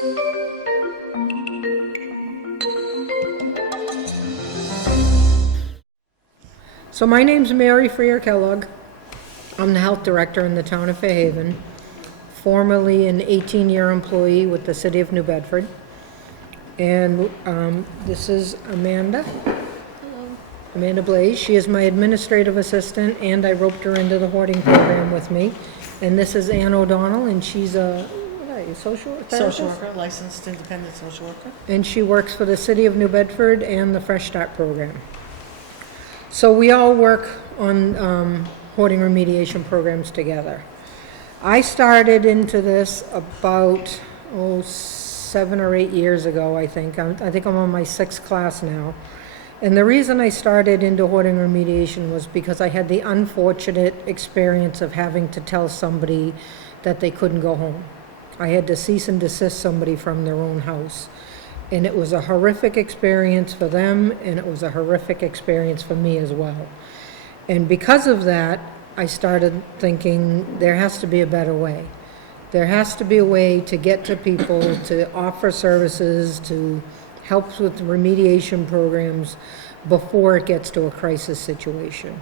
So my name's Mary Kellogg. I'm the health director in the town of Fairhaven, formerly an 18-year employee with the city of New Bedford. And this is Amanda. Hello. Amanda Blaze. She is my administrative assistant, and I roped her into the hoarding program with me. And this is Ann O'Donnell, and she's a social therapist? Social worker, licensed independent social worker. And she works for the city of New Bedford and the Fresh Start program. So we all work on hoarding remediation programs together. I started into this about 7 or 8 years ago, I think. I think I'm on my 6th class now. And the reason I started into hoarding remediation was because I had the unfortunate experience of having to tell somebody that they couldn't go home. I had to cease and desist somebody from their own house. And it was a horrific experience for them, and it was a horrific experience for me as well. And because of that, I started thinking there has to be a better way. There has to be a way to get to people, to offer services, to help with remediation programs before it gets to a crisis situation.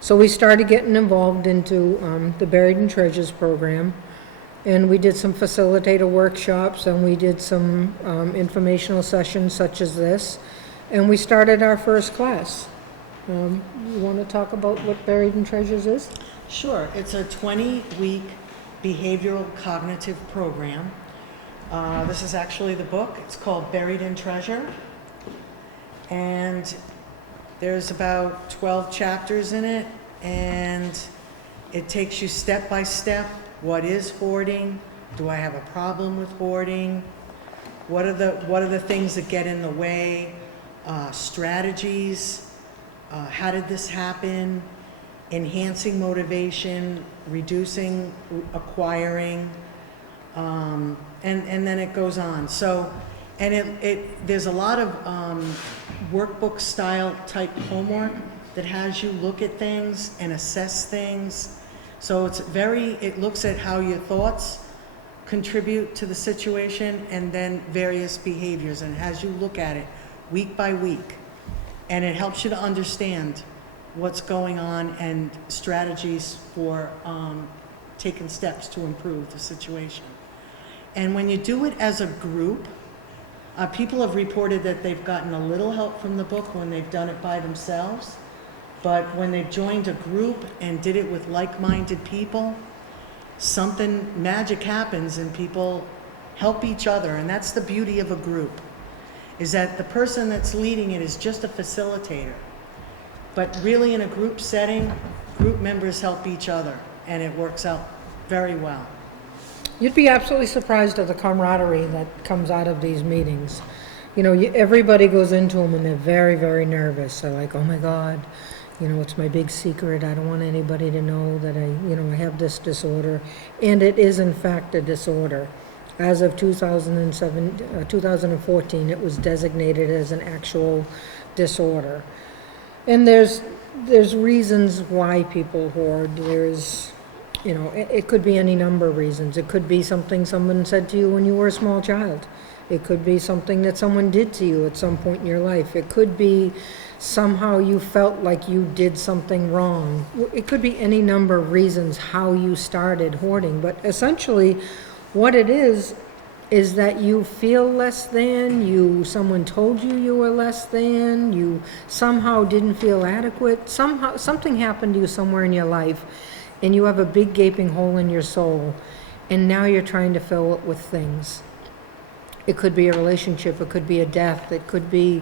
So we started getting involved into the Buried in Treasures program. And we did some facilitator workshops, and we did some informational sessions such as this. And we started our first class. You want to talk about what Buried in Treasures is? Sure. It's a 20-week behavioral cognitive program. This is actually the book. It's called Buried in Treasure. And there's about 12 chapters in it. And it takes you step by step. What is hoarding? Do I have a problem with hoarding? What are the things that get in the way? Strategies. How did this happen? Enhancing motivation, reducing acquiring, and then it goes on. So, and there's a lot of workbook style type homework that has you look at things and assess things. So it looks at how your thoughts contribute to the situation and then various behaviors, and has you look at it week by week. And it helps you to understand what's going on and strategies for taking steps to improve the situation. And when you do it as a group, people have reported that they've gotten a little help from the book when they've done it by themselves. But when they joined a group and did it with like-minded people, magic happens and people help each other. And that's the beauty of a group, is that the person that's leading it is just a facilitator. But really in a group setting, group members help each other, and it works out very well. You'd be absolutely surprised at the camaraderie that comes out of these meetings. You know, everybody goes into them and they're very, very nervous. They're like, oh my God. You know, it's my big secret. I don't want anybody to know that I have this disorder. And it is, in fact, a disorder. As of 2014, it was designated as an actual disorder. And there's reasons why people hoard. It could be any number of reasons. It could be something someone said to you when you were a small child. It could be something that someone did to you at some point in your life. It could be somehow you felt like you did something wrong. It could be any number of reasons how you started hoarding, but essentially what it is that you feel less than, someone told you were less than, you somehow didn't feel adequate, somehow something happened to you somewhere in your life, and you have a big gaping hole in your soul, and now you're trying to fill it with things. It could be a relationship, it could be a death, it could be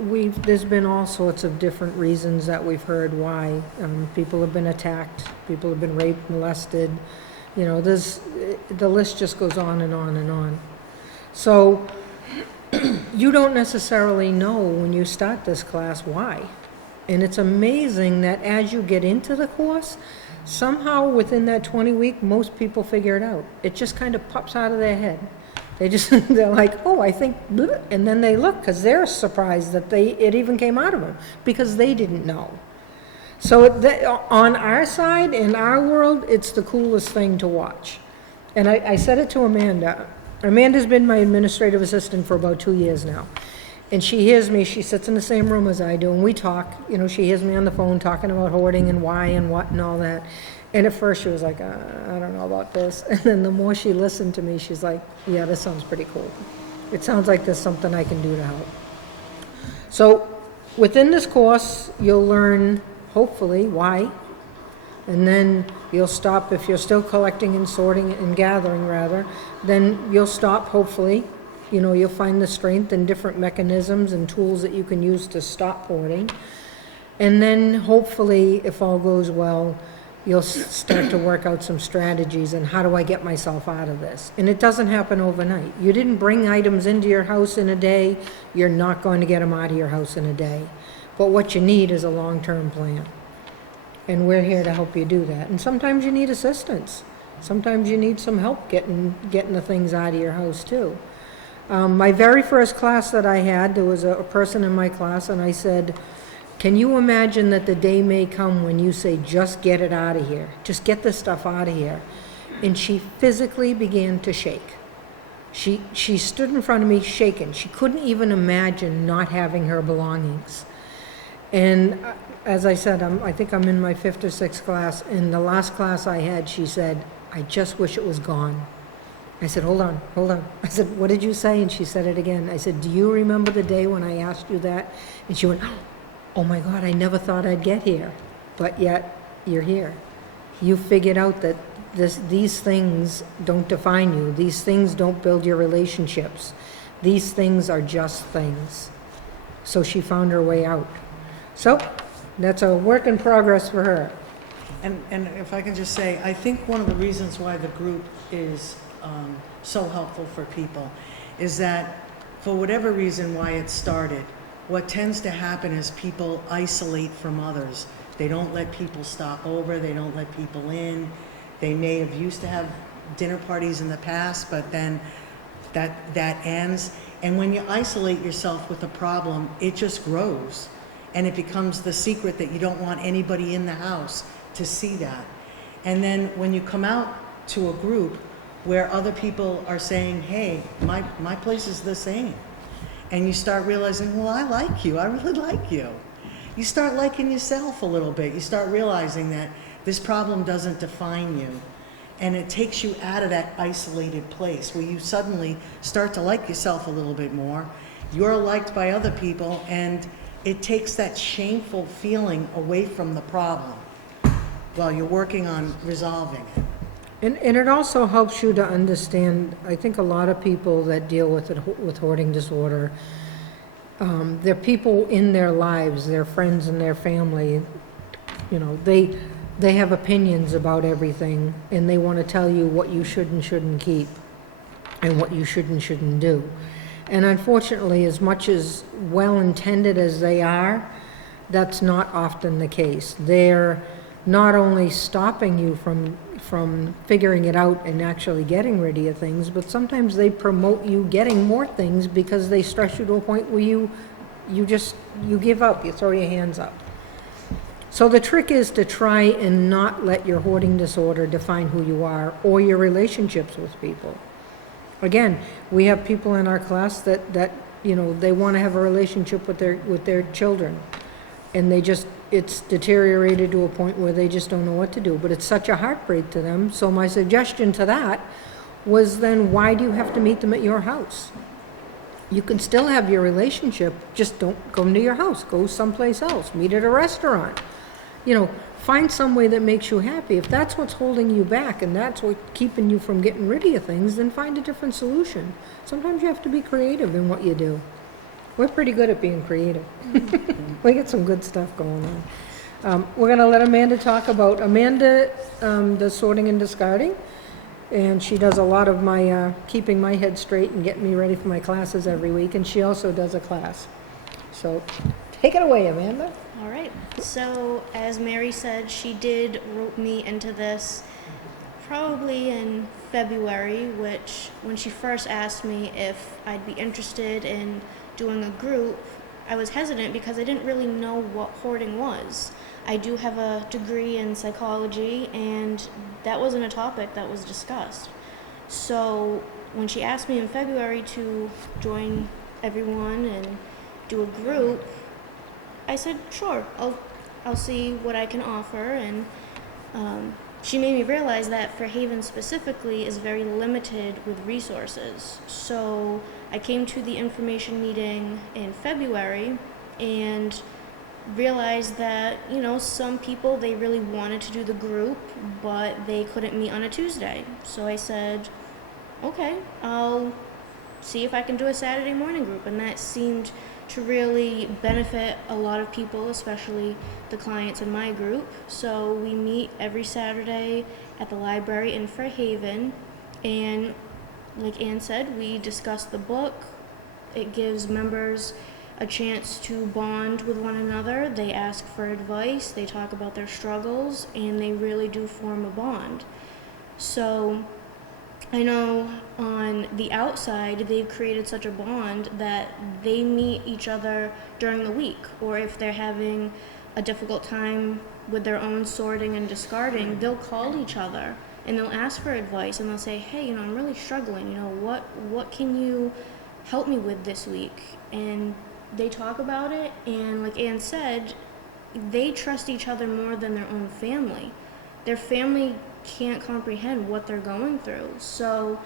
there's been all sorts of different reasons that we've heard why. People have been attacked, people have been raped, molested. The list just goes on and on and on. So you don't necessarily know when you start this class why. And it's amazing that as you get into the course, somehow within that 20-week, most people figure it out. It just kind of pops out of their head. They're like, oh, I think, and then they look because they're surprised that it even came out of them because they didn't know. So on our side, in our world, it's the coolest thing to watch. And I said it to Amanda. Amanda's been my administrative assistant for about 2 years now. And she hears me, she sits in the same room as I do, and we talk. You know, she hears me on the phone talking about hoarding and why and what and all that. And at first she was like, I don't know about this. And then the more she listened to me, she's like, yeah, this sounds pretty cool. It sounds like there's something I can do to help. So within this course, you'll learn, hopefully, why. And then you'll stop, if you're still collecting and sorting and gathering rather, then you'll stop, hopefully. You know, you'll find the strength in different mechanisms and tools that you can use to stop hoarding. And then hopefully, if all goes well, you'll start to work out some strategies and how do I get myself out of this? And it doesn't happen overnight. You didn't bring items into your house in a day, you're not going to get them out of your house in a day. But what you need is a long-term plan. And we're here to help you do that. And sometimes you need assistance. Sometimes you need some help getting the things out of your house too. My very first class that I had, there was a person in my class, and I said, can you imagine that the day may come when you say, just get it out of here, just get this stuff out of here? And she physically began to shake. She stood in front of me shaking. She couldn't even imagine not having her belongings. And as I said, I think I'm in my 5th or 6th class, and the last class I had, she said, I just wish it was gone. I said, hold on. I said, what did you say? And she said it again. I said, do you remember the day when I asked you that? And she went, oh my God, I never thought I'd get here. But yet, you're here. You figured out that these things don't define you. These things don't build your relationships. These things are just things. So she found her way out. So, that's a work in progress for her. And if I can just say, I think one of the reasons why the group is so helpful for people is that for whatever reason why it started, what tends to happen is people isolate from others. They don't let people stop over, they don't let people in. They may have used to have dinner parties in the past, but then that ends. And when you isolate yourself with a problem, it just grows. And it becomes the secret that you don't want anybody in the house to see that. And then when you come out to a group where other people are saying, hey, my place is the same. And you start realizing, well, I like you, I really like you. You start liking yourself a little bit. You start realizing that this problem doesn't define you. And it takes you out of that isolated place where you suddenly start to like yourself a little bit more. You're liked by other people, and it takes that shameful feeling away from the problem while you're working on resolving it. And it also helps you to understand, I think a lot of people that deal with hoarding disorder, they're people in their lives, their friends and their family, you know, they have opinions about everything, and they want to tell you what you should and shouldn't keep and what you should and shouldn't do. And unfortunately, as much as well-intended as they are, that's not often the case. They're not only stopping you from figuring it out and actually getting rid of things, but sometimes they promote you getting more things because they stress you to a point where you give up, you throw your hands up. So the trick is to try and not let your hoarding disorder define who you are or your relationships with people. Again, we have people in our class that you know, they want to have a relationship with their children, and it's deteriorated to a point where they just don't know what to do. But it's such a heartbreak to them. So my suggestion to that was, then why do you have to meet them at your house? You can still have your relationship, just don't go into your house. Go someplace else. Meet at a restaurant. You know, find some way that makes you happy. If that's what's holding you back and that's what's keeping you from getting rid of things, then find a different solution. Sometimes you have to be creative in what you do. We're pretty good at being creative. We get some good stuff going on. We're going to let Amanda talk about, Amanda does sorting and discarding, and she does a lot of my keeping my head straight and getting me ready for my classes every week, and she also does a class. So take it away, Amanda. All right. So as Mary said, she did rope me into this probably in February, which when she first asked me if I'd be interested in doing a group, I was hesitant because I didn't really know what hoarding was. I do have a degree in psychology, and that wasn't a topic that was discussed. So when she asked me in February to join everyone and do a group, I said, sure, I'll see what I can offer. And she made me realize that Fairhaven specifically is very limited with resources. So I came to the information meeting in February and realized that, you know, some people, they really wanted to do the group, but they couldn't meet on a Tuesday. So I said, okay, I'll see if I can do a Saturday morning group. And that seemed to really benefit a lot of people, especially the clients in my group. So we meet every Saturday at the library in Fairhaven, and like Ann said, we discuss the book. It gives members a chance to bond with one another. They ask for advice, they talk about their struggles, and they really do form a bond. So I know on the outside, they've created such a bond that they meet each other during the week, or if they're having a difficult time with their own sorting and discarding, they'll call each other and they'll ask for advice, and they'll say, hey, you know, I'm really struggling, you know, what can you help me with this week? And they talk about it, and like Ann said, they trust each other more than their own family. Their family can't comprehend what they're going through. So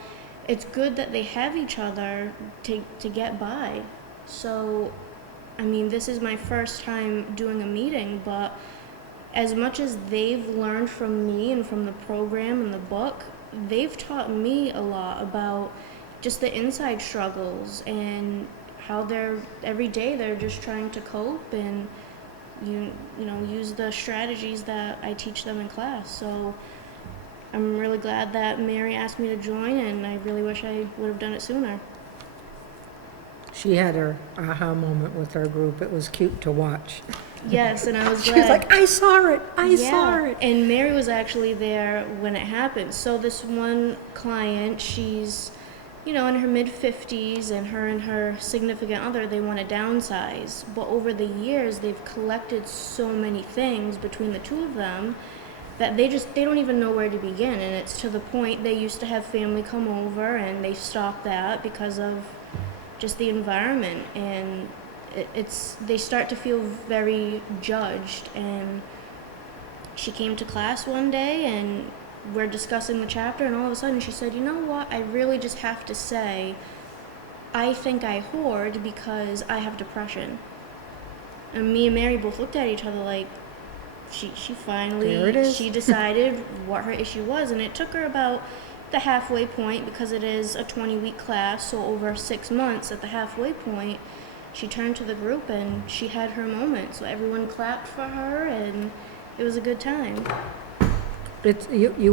it's good that they have each other to get by. So, I mean, this is my first time doing a meeting, but as much as they've learned from me and from the program and the book, they've taught me a lot about just the inside struggles and how every day they're just trying to cope and you know, use the strategies that I teach them in class. So I'm really glad that Mary asked me to join, and I really wish I would have done it sooner. She had her aha moment with her group. It was cute to watch. Yes, and I was She glad. was like, I saw it, I saw it. And Mary was actually there when it happened. So this one client, she's, you know, in her mid-50s, and her significant other, they want to downsize. But over the years, they've collected so many things between the two of them that they don't even know where to begin. And it's to the point they used to have family come over, and they stopped that because of just the environment. And they start to feel very judged. And she came to class one day, and we're discussing the chapter, and all of a sudden she said, you know what, I really just have to say, I think I hoard because I have depression. And me and Mary both looked at each other like, she finally, There it is. she decided what her issue was. And it took her about the halfway point, because it is a 20-week class, so over 6 months at the halfway point, she turned to the group and she had her moment. So everyone clapped for her, and it was a good time. It's, you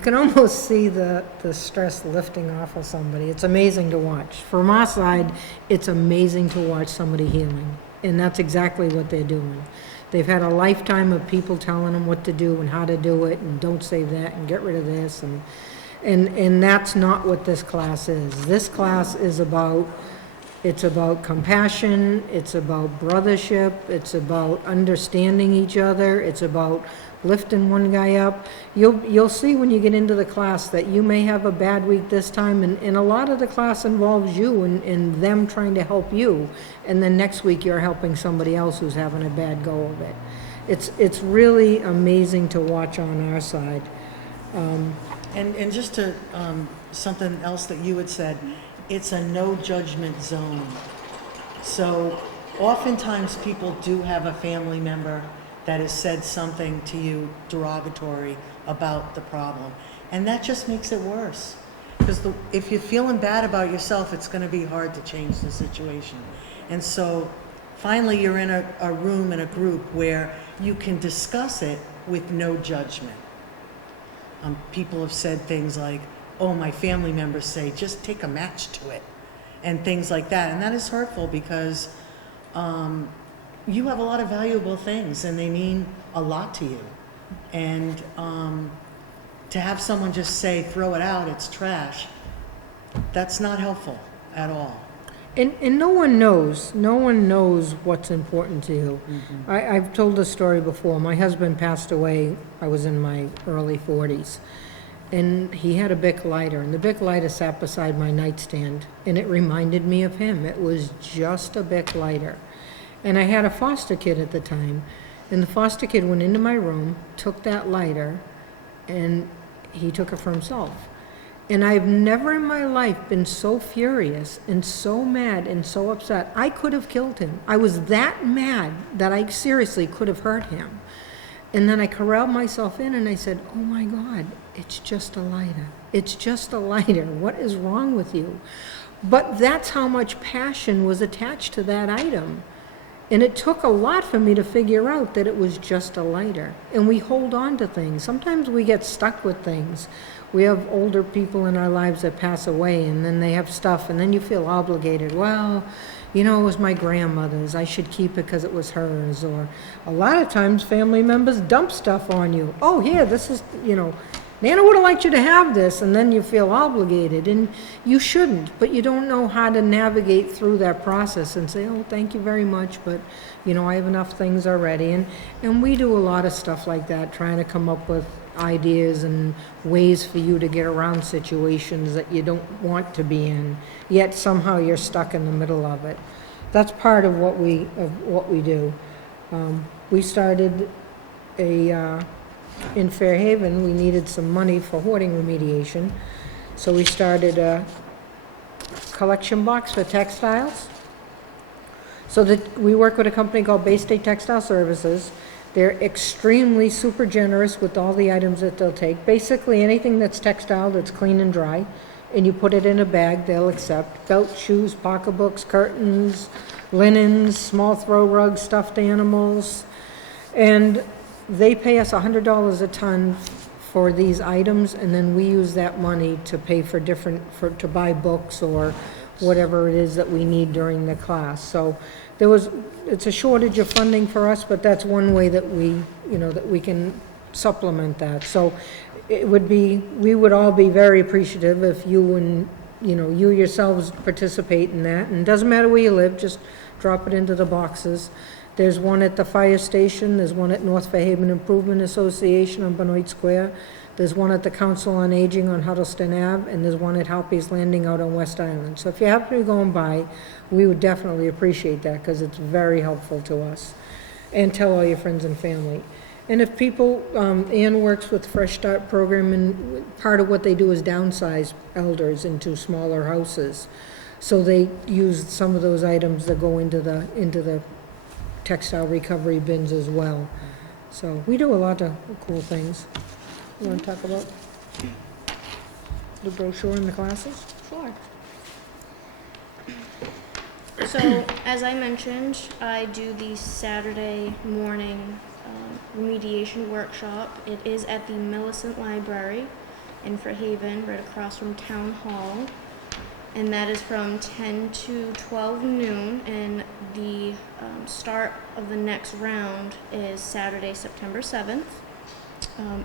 can almost see the stress lifting off of somebody. It's amazing to watch. From our side, it's amazing to watch somebody healing. And that's exactly what they're doing. They've had a lifetime of people telling them what to do and how to do it, and don't say that, and get rid of this, and that's not what this class is. This class is about compassion, it's about brothership, it's about understanding each other, it's about lifting one guy up. You'll see when you get into the class that you may have a bad week this time, and a lot of the class involves you and them trying to help you, and then next week you're helping somebody else who's having a bad go of it. It's really amazing to watch on our side. And just to, something else that you had said, it's a no judgment zone. So oftentimes people do have a family member that has said something to you derogatory about the problem. And that just makes it worse. Because if you're feeling bad about yourself, it's gonna be hard to change the situation. And so finally you're in a room, in a group where you can discuss it with no judgment. People have said things like, oh, my family members say, just take a match to it, and things like that. And that is hurtful, because you have a lot of valuable things and they mean a lot to you. And to have someone just say, throw it out, it's trash, that's not helpful at all. And no one knows what's important to you. Mm-hmm. I've told this story before. My husband passed away, I was in my early 40s. and he had a Bic lighter, and the Bic lighter sat beside my nightstand, and it reminded me of him. It was just a Bic lighter. And I had a foster kid at the time, and the foster kid went into my room, took that lighter, and he took it for himself. And I've never in my life been so furious and so mad and so upset. I could have killed him. I was that mad that I seriously could have hurt him. And then I corralled myself in and I said, oh my God, it's just a lighter. It's just a lighter. What is wrong with you? But that's how much passion was attached to that item. And it took a lot for me to figure out that it was just a lighter. And we hold on to things. Sometimes we get stuck with things. We have older people in our lives that pass away, and then they have stuff, and then you feel obligated. Well, you know, it was my grandmother's. I should keep it because it was hers. Or a lot of times family members dump stuff on you. Oh, here, this is, you know, Nana would have liked you to have this, and then you feel obligated, and you shouldn't, but you don't know how to navigate through that process and say, oh, thank you very much, but, you know, I have enough things already. And we do a lot of stuff like that, trying to come up with ideas and ways for you to get around situations that you don't want to be in, yet somehow you're stuck in the middle of it. That's part of what we do. We started in Fairhaven, we needed some money for hoarding remediation, so we started a collection box for textiles. So that we work with a company called Bay State Textile Services. They're extremely super generous with all the items that they'll take. Basically anything that's textile that's clean and dry, and you put it in a bag, they'll accept. Belts, shoes, pocketbooks, curtains, linens, small throw rugs, stuffed animals. And they pay us $100 a ton for these items, and then we use that money to pay for to buy books or whatever it is that we need during the class. So it's a shortage of funding for us, but that's one way that we can supplement that. So we would all be very appreciative if you yourselves participate in that. And it doesn't matter where you live, just drop it into the boxes. There's one at the fire station, there's one at North Fairhaven Improvement Association on Benoit Square, there's one at the Council on Aging on Huddleston Ave, and there's one at Halpy's Landing out on West Island. So if you happen to be going by, we would definitely appreciate that, because it's very helpful to us. And tell all your friends and family. And if people, Ann works with Fresh Start program, and part of what they do is downsize elders into smaller houses. So they use some of those items that go into the textile recovery bins as well. So we do a lot of cool things. You want to talk about the brochure and the classes? Sure. So, as I mentioned, I do the Saturday morning remediation workshop. It is at the Millicent Library in Fairhaven, right across from Town Hall. And that is from 10 to 12 noon, and the start of the next round is Saturday, September 7th.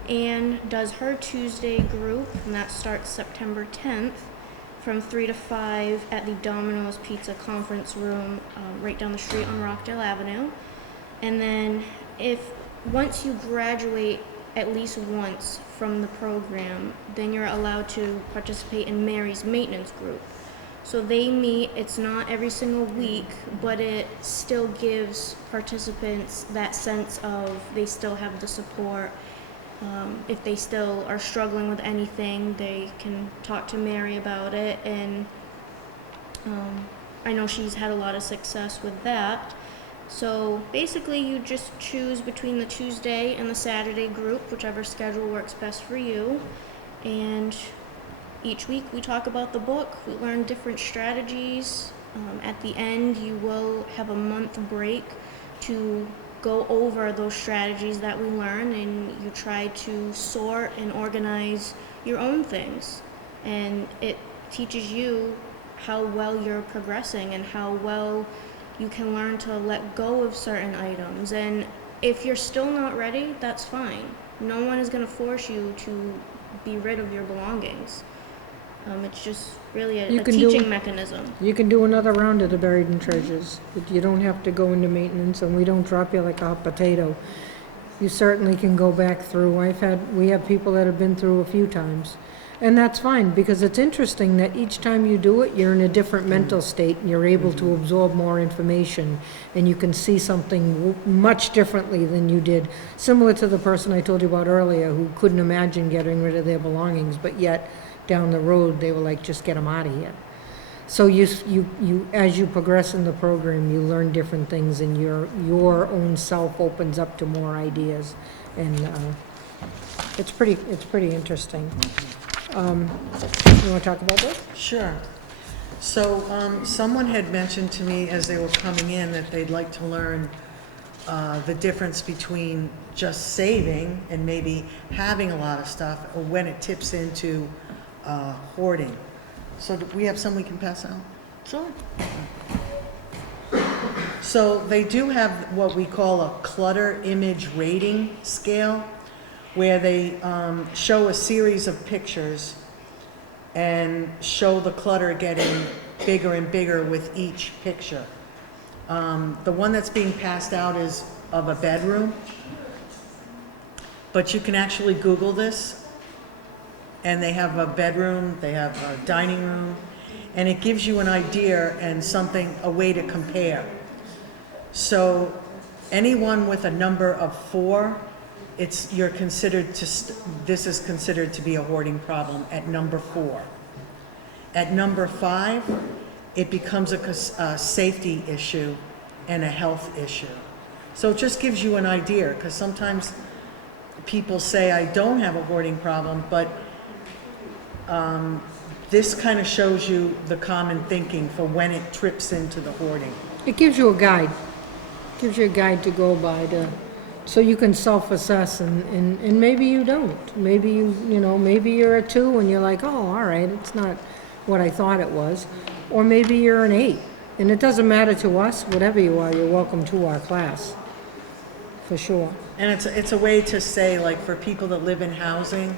Anne does her Tuesday group, and that starts September 10th from 3 to 5 at the Domino's Pizza Conference Room right down the street on Rockdale Avenue. And then once you graduate at least once from the program, then you're allowed to participate in Mary's maintenance group. So they meet, it's not every single week, but it still gives participants that sense of they still have the support. If they still are struggling with anything, they can talk to Mary about it, and I know she's had a lot of success with that. So basically you just choose between the Tuesday and the Saturday group, whichever schedule works best for you, and each week we talk about the book, we learn different strategies. At the end you will have a month break to go over those strategies that we learn, and you try to sort and organize your own things. And it teaches you how well you're progressing and how well you can learn to let go of certain items. And if you're still not ready, that's fine. No one is going to force you to be rid of your belongings. It's just really a teaching mechanism. You can do another round of the Buried in Treasures. You don't have to go into maintenance, and we don't drop you like a hot potato. You certainly can go back through. We have people that have been through a few times. And that's fine, because it's interesting that each time you do it, you're in a different mental state, and you're able to absorb more information, and you can see something much differently than you did. Similar to the person I told you about earlier, who couldn't imagine getting rid of their belongings, but yet down the road, they were like, just get them out of here. So as you progress in the program, you learn different things, and your own self opens up to more ideas, and it's pretty interesting. You want to talk about this? Sure. So, someone had mentioned to me as they were coming in that they'd like to learn the difference between just saving and maybe having a lot of stuff, or when it tips into hoarding. So do we have some we can pass out? Sure. So they do have what we call a clutter image rating scale, where they show a series of pictures and show the clutter getting bigger and bigger with each picture. The one that's being passed out is of a bedroom, but you can actually Google this, and they have a bedroom, they have a dining room, and it gives you an idea and a way to compare. So anyone with a number of 4, this is considered to be a hoarding problem at number 4. At number 5, it becomes a safety issue and a health issue. So it just gives you an idea, because sometimes people say, I don't have a hoarding problem, but this kind of shows you the common thinking for when it trips into the hoarding. It gives you a guide. It gives you a guide to go by so you can self-assess, and maybe you don't. Maybe maybe you're a 2 and you're like, oh, all right, it's not what I thought it was. Or maybe you're an 8. And it doesn't matter to us, whatever you are, you're welcome to our class, for sure. And it's a way to say, like, for people that live in housing,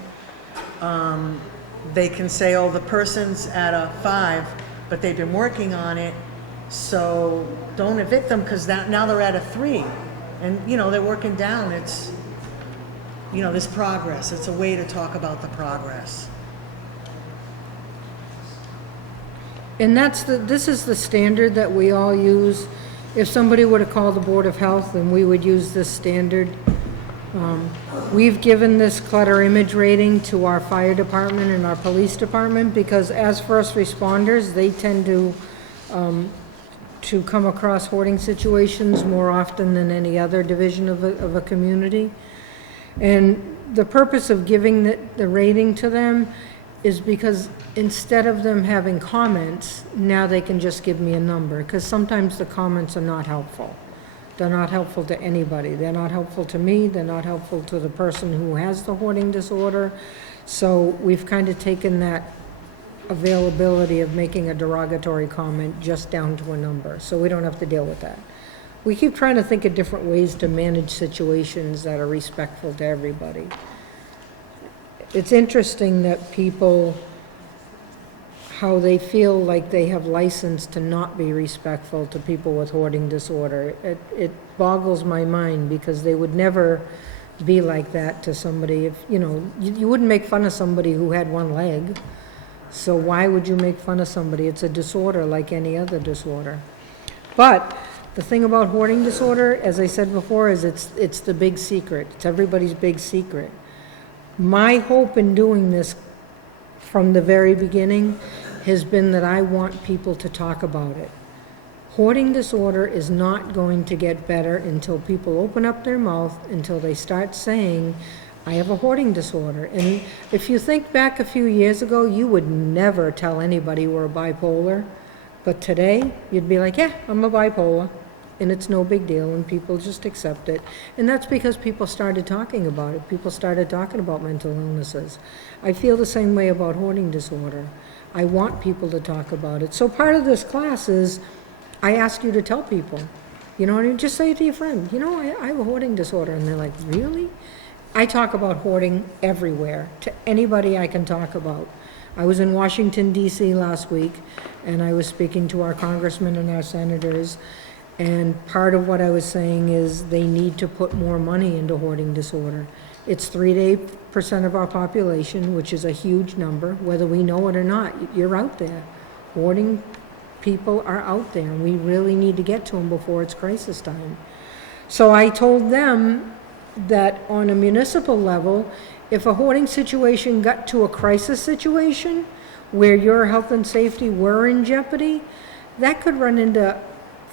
they can say, oh, the person's at a 5, but they've been working on it, so don't evict them, because now they're at a 3. And, they're working down. It's, there's progress. It's a way to talk about the progress. And this is the standard that we all use. If somebody were to call the Board of Health, then we would use this standard. We've given this clutter image rating to our fire department and our police department, because as first responders, they tend to come across hoarding situations more often than any other division of a community. And the purpose of giving the rating to them is because instead of them having comments, now they can just give me a number, because sometimes the comments are not helpful. They're not helpful to anybody. They're not helpful to me. They're not helpful to the person who has the hoarding disorder. So we've kind of taken that availability of making a derogatory comment just down to a number, so we don't have to deal with that. We keep trying to think of different ways to manage situations that are respectful to everybody. It's interesting that people, how they feel like they have license to not be respectful to people with hoarding disorder. It boggles my mind, because they would never be like that to somebody. If you wouldn't make fun of somebody who had one leg. So why would you make fun of somebody? It's a disorder like any other disorder. But the thing about hoarding disorder, as I said before, is it's the big secret. It's everybody's big secret. My hope in doing this from the very beginning has been that I want people to talk about it. Hoarding disorder is not going to get better until people open up their mouth, until they start saying, I have a hoarding disorder. And if you think back a few years ago, you would never tell anybody you were bipolar. But today, you'd be like, yeah, I'm a bipolar. And it's no big deal, and people just accept it. And that's because people started talking about it. People started talking about mental illnesses. I feel the same way about hoarding disorder. I want people to talk about it. So part of this class is, I ask you to tell people. Just say it to your friend, I have a hoarding disorder. And they're like, really? I talk about hoarding everywhere, to anybody I can talk about. I was in Washington, D.C. last week, and I was speaking to our congressmen and our senators, And part of what I was saying is they need to put more money into hoarding disorder. It's 3% of our population, which is a huge number, whether we know it or not. You're out there. Hoarding people are out there, and we really need to get to them before it's crisis time. So I told them that on a municipal level, if a hoarding situation got to a crisis situation where your health and safety were in jeopardy, that could run into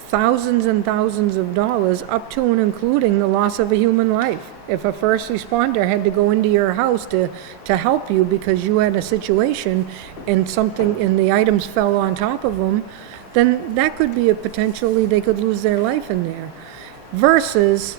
thousands and thousands of dollars, up to and including the loss of a human life. If a first responder had to go into your house to help you because you had a situation and the items fell on top of them, then that could be potentially they could lose their life in there. Versus,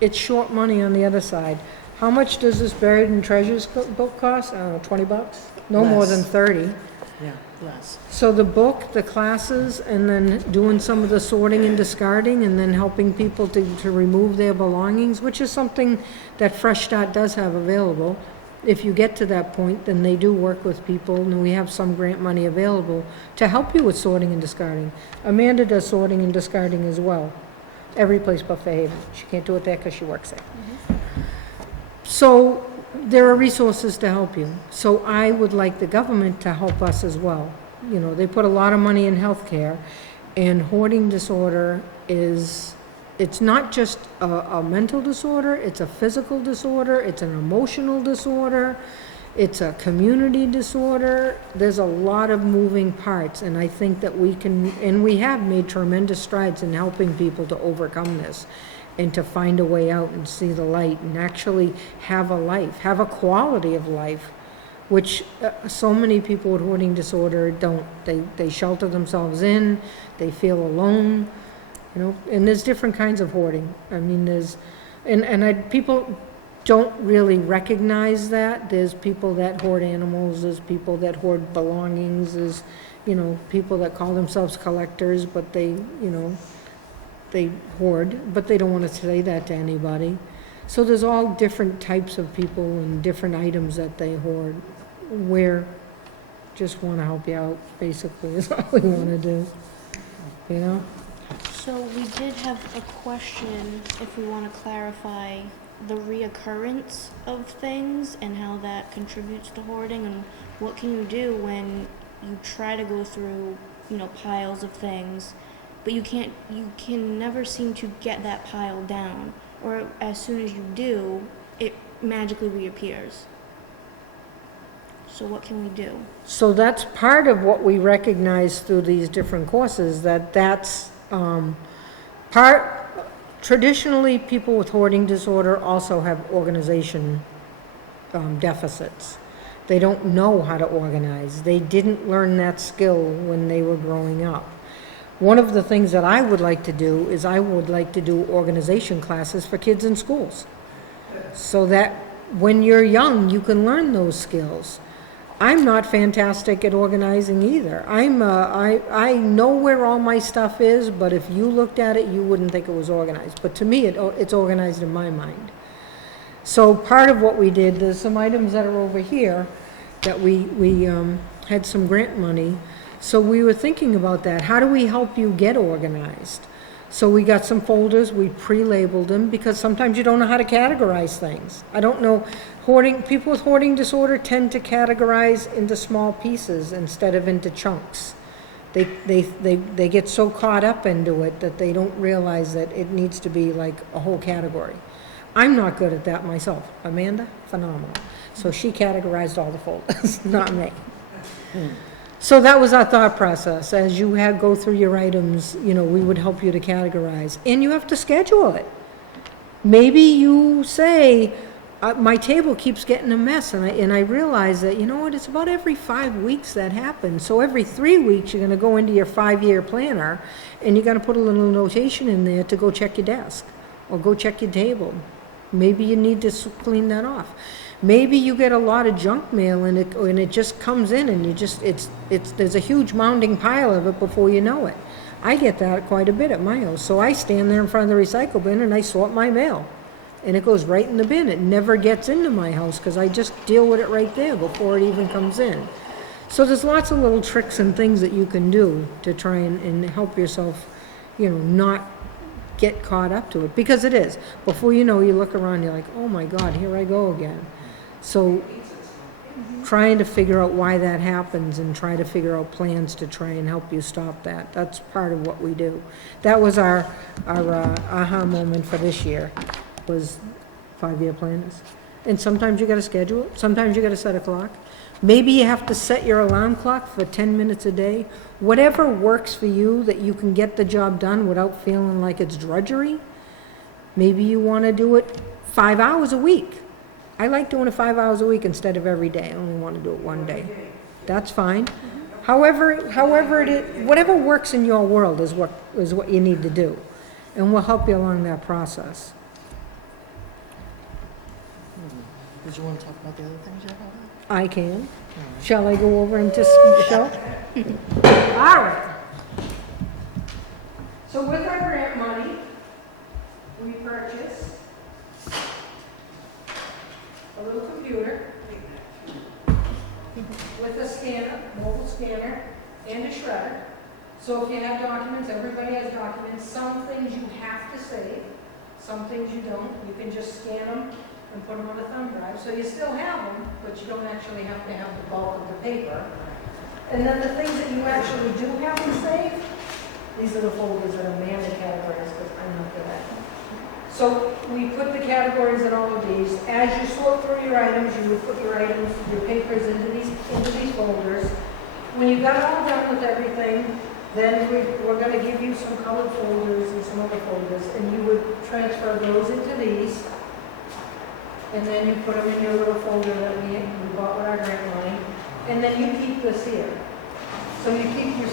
it's short money on the other side. How much does this Buried in Treasures book cost? I don't know, $20? No more than Less. 30. Yeah, less. So the book, the classes, and then doing some of the sorting and discarding, and then helping people to remove their belongings, which is something that Fresh Start does have available. If you get to that point, then they do work with people, and we have some grant money available to help you with sorting and discarding. Amanda does sorting and discarding as well, every place but Fairhaven. She can't do it there because she works there. So there are resources to help you. So I would like the government to help us as well. You know, they put a lot of money in healthcare, and hoarding disorder it's not just a mental disorder, it's a physical disorder, it's an emotional disorder, it's a community disorder. There's a lot of moving parts, and I think that we have made tremendous strides in helping people to overcome this and to find a way out and see the light and actually have a life, have a quality of life, which so many people with hoarding disorder don't. They shelter themselves in, they feel alone, you know, and there's different kinds of hoarding. I mean, people don't really recognize that. There's people that hoard animals, there's people that hoard belongings, there's, you know, people that call themselves collectors, but they hoard, but they don't want to say that to anybody. So there's all different types of people and different items that they hoard. We're just want to help you out, basically, is all we want to do, you know? So we did have a question if we want to clarify the reoccurrence of things and how that contributes to hoarding, and what can you do when you try to go through, you know, piles of things, but you can never seem to get that pile down, or as soon as you do, it magically reappears. So what can we do? So that's part of what we recognize through these different courses, that's traditionally people with hoarding disorder also have organization deficits. They don't know how to organize. They didn't learn that skill when they were growing up. One of the things that I would like to do is I would like to do organization classes for kids in schools, so that when you're young, you can learn those skills. I'm not fantastic at organizing either. I know where all my stuff is, but if you looked at it, you wouldn't think it was organized. But to me, it's organized in my mind. So part of what we did, there's some items that are over here that we had some grant money. So we were thinking about that. How do we help you get organized? So we got some folders, we pre-labeled them, because sometimes you don't know how to categorize things. I don't know, people with hoarding disorder tend to categorize into small pieces instead of into chunks. They get so caught up into it that they don't realize that it needs to be like a whole category. I'm not good at that myself. Amanda, phenomenal. So she categorized all the folders, not me. So that was our thought process. As you go through your items, you know, we would help you to categorize. And you have to schedule it. Maybe you say, my table keeps getting a mess, and I realize that, you know what, it's about every 5 weeks that happens. So every 3 weeks, you're going to go into your 5-year planner, and you're going to put a little notation in there to go check your desk, or go check your table. Maybe you need to clean that off. Maybe you get a lot of junk mail and it just comes in, and there's a huge mounding pile of it before you know it. I get that quite a bit at my house. So I stand there in front of the recycle bin and I sort my mail, and it goes right in the bin. It never gets into my house because I just deal with it right there before it even comes in. So there's lots of little tricks and things that you can do to try and help yourself not get caught up to it, because it is. Before you know, you look around, you're like, oh my God, here I go again. So trying to figure out why that happens and try to figure out plans to try and help you stop that. That's part of what we do. That was our aha moment for this year, was 5-year planners. And sometimes you gotta schedule it, sometimes you gotta set a clock. Maybe you have to set your alarm clock for 10 minutes a day. Whatever works for you that you can get the job done without feeling like it's drudgery. Maybe you wanna do it 5 hours a week. I like doing it 5 hours a week instead of every day. I only want to do it one day. That's fine. However it is, whatever works in your world is what you need to do, and we'll help you along that process. Did you want to talk about the other things you have? I can. Shall I go over and just show? All right. So with our grant money, we purchased a little computer with a scanner, mobile scanner, and a shredder. So if you have documents, everybody has documents. Some things you have to save, some things you don't. You can just scan them and put them on a thumb drive. So you still have them, but you don't actually have to have the bulk of the paper. And then the things that you actually do have to save, these are the folders that are manually categorized, because I'm not good at them. So we put the categories in all of these. As you sort through your items, you would put your items, your papers into these folders. When you got all done with everything, then we're going to give you some colored folders and some other folders, and you would transfer those into these. And then you put them in your little folder that we bought with our grant money. And then you keep this here. So you keep your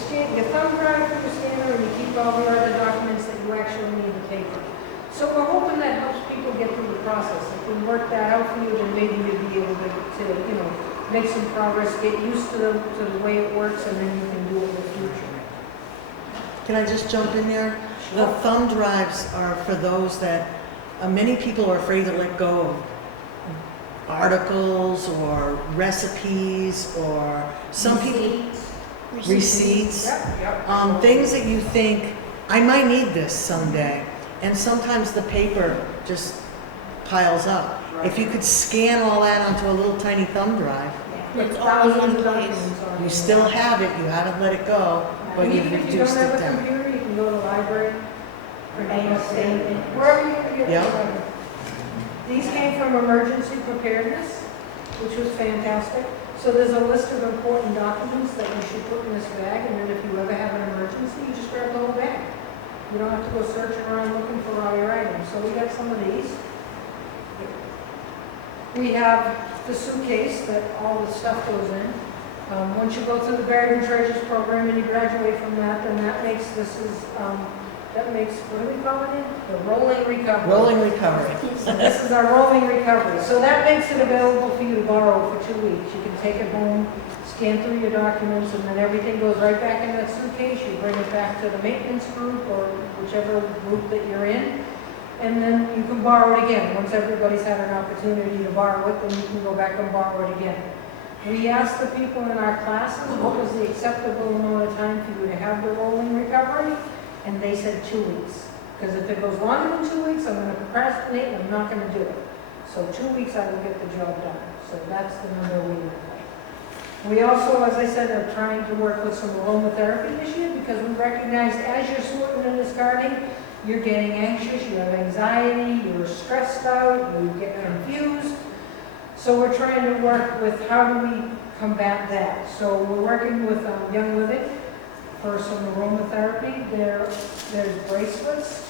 thumb drive for your scanner, and you keep all the other documents that you actually need to paper. So we're hoping that helps people get through the process. If we work that out for you, then maybe you'd be able to make some progress, get used to the way it works, and then you can do it in the future. Can I just jump in there? The thumb drives are for those that, many people are afraid to let go of articles or recipes or some people, receipts, things that you think, I might need this someday. And sometimes the paper just piles up. If you could scan all that onto a little tiny thumb drive, It's all in one place. you still have it, you haven't let it go, but And you've even if you don't reduced it have a down. computer, you can go to the library, wherever you can get Yeah. it. These came from emergency preparedness, which was fantastic. So there's a list of important documents that you should put in this bag, and then if you ever have an emergency, you just grab the whole bag. You don't have to go searching around looking for all your items. So we got some of these. We have the suitcase that all the stuff goes in. Once you go through the Buried in Treasures program and you graduate from that, then that makes, what do we call it? The rolling recovery. Rolling recovery. So this is our rolling recovery. So that makes it available for you to borrow for 2 weeks. You can take it home, scan through your documents, and then everything goes right back in that suitcase. You bring it back to the maintenance group or whichever group that you're in, and then you can borrow it again. Once everybody's had an opportunity to borrow it, then you can go back and borrow it again. We asked the people in our classes what was the acceptable amount of time for you to have the rolling recovery, and they said 2 weeks. Because if it goes longer than 2 weeks, I'm going to procrastinate and I'm not going to do it. So 2 weeks I will get the job done. So that's the number we went with. We also, as I said, are trying to work with some aromatherapy this year because we recognize as you're sorting and discarding, you're getting anxious, you have anxiety, you're stressed out, you get confused. So we're trying to work with how do we combat that. So we're working with Young Living for some aromatherapy. There's bracelets.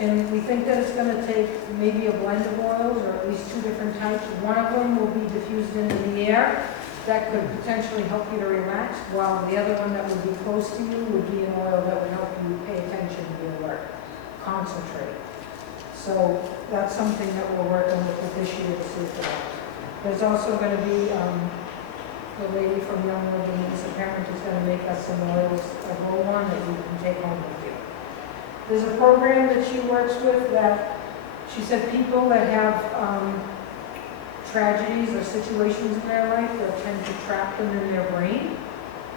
And we think that it's going to take maybe a blend of oils or at least 2 different types. One of them will be diffused into the air. That could potentially help you to relax, while the other one that would be close to you would be an oil that would help you pay attention to your work, concentrate. So that's something that we're working with this year to see for that. There's also going to be the lady from Young Living, a parent, is going to make us some oils, a whole one that you can take home with you. There's a program that she works with that she said people that have tragedies or situations in their life that tend to trap them in their brain,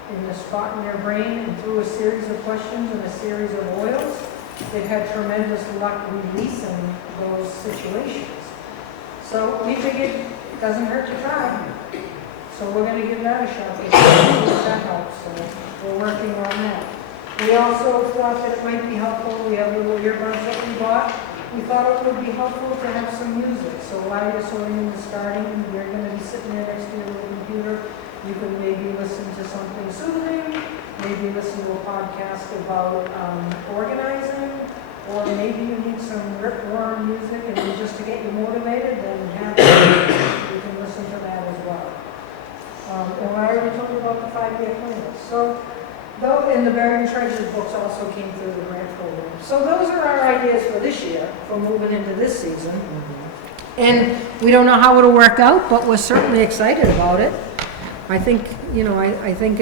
in the spot in their brain, and through a series of questions and a series of oils, they've had tremendous luck releasing those situations. So we figured it doesn't hurt to try. So we're gonna give that a shot. If that helps, so we're working on that. We also thought that it might be helpful, we have little earbuds that we bought. We thought it would be helpful to have some music. So while you're sorting and starting, you're gonna be sitting there next to your little computer. You can maybe listen to something soothing, maybe listen to a podcast about organizing, or maybe you need some rip-roaring music and just to get you motivated, then you can listen to that as well. And I already told you about the 5-year plan. So, though, and the Buried Treasures books also came through the grant program. So those are our ideas for this year, for moving into this season. And we don't know how it'll work out, but we're certainly excited about it. I think, I think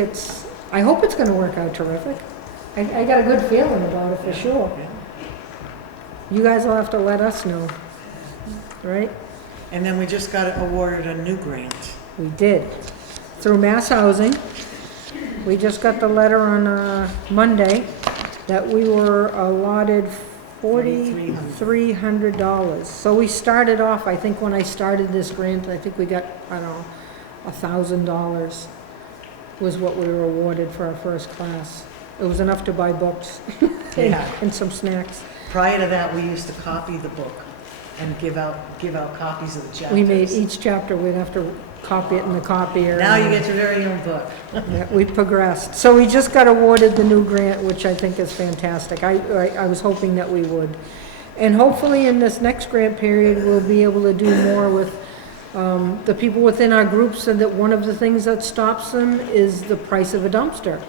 I hope it's gonna work out terrific. I got a good feeling about it for sure. You guys will have to let us know, right? And then we just got awarded a new grant. We did, through Mass Housing. We just got the letter on Monday that we were allotted $4,300. So we started off, I think when I started this grant, I think we got, I don't know, $1,000 was what we were awarded for our first class. It was enough to buy books Yeah. and some snacks. Prior to that, we used to copy the book and give out copies of the chapters. We made each chapter, we'd have to copy it in the copier. Now you get your very own book. Yeah, we progressed. So we just got awarded the new grant, which I think is fantastic. I was hoping that we would. And hopefully in this next grant period, we'll be able to do more with the people within our group. Said that one of the things that stops them is the price of a dumpster.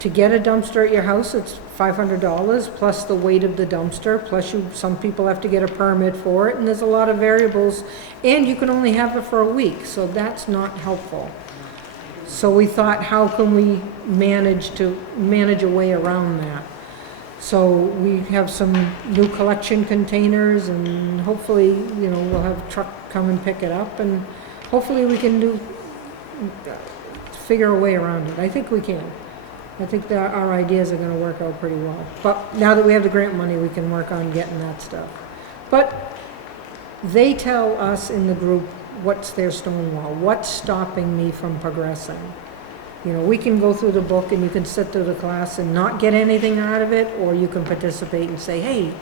To get a dumpster at your house, it's $500 plus the weight of the dumpster, plus some people have to get a permit for it, and there's a lot of variables, and you can only have it for a week, so that's not helpful. So we thought, how can we manage a way around that? So we have some new collection containers, and hopefully, we'll have a truck come and pick it up, and hopefully we can figure a way around it. I think we can. I think that our ideas are gonna work out pretty well. But now that we have the grant money, we can work on getting that stuff. But they tell us in the group what's their stonewall, what's stopping me from progressing. We can go through the book and you can sit through the class and not get anything out of it, or you can participate and say, hey,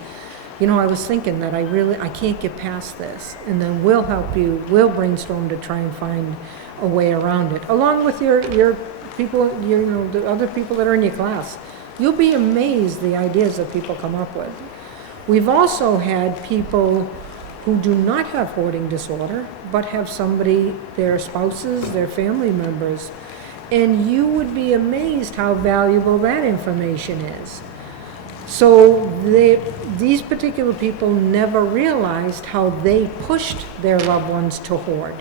I was thinking that I can't get past this. And then we'll help you, we'll brainstorm to try and find a way around it, along with your people, the other people that are in your class. You'll be amazed the ideas that people come up with. We've also had people who do not have hoarding disorder, but have somebody, their spouses, their family members, and you would be amazed how valuable that information is. So these particular people never realized how they pushed their loved ones to hoard.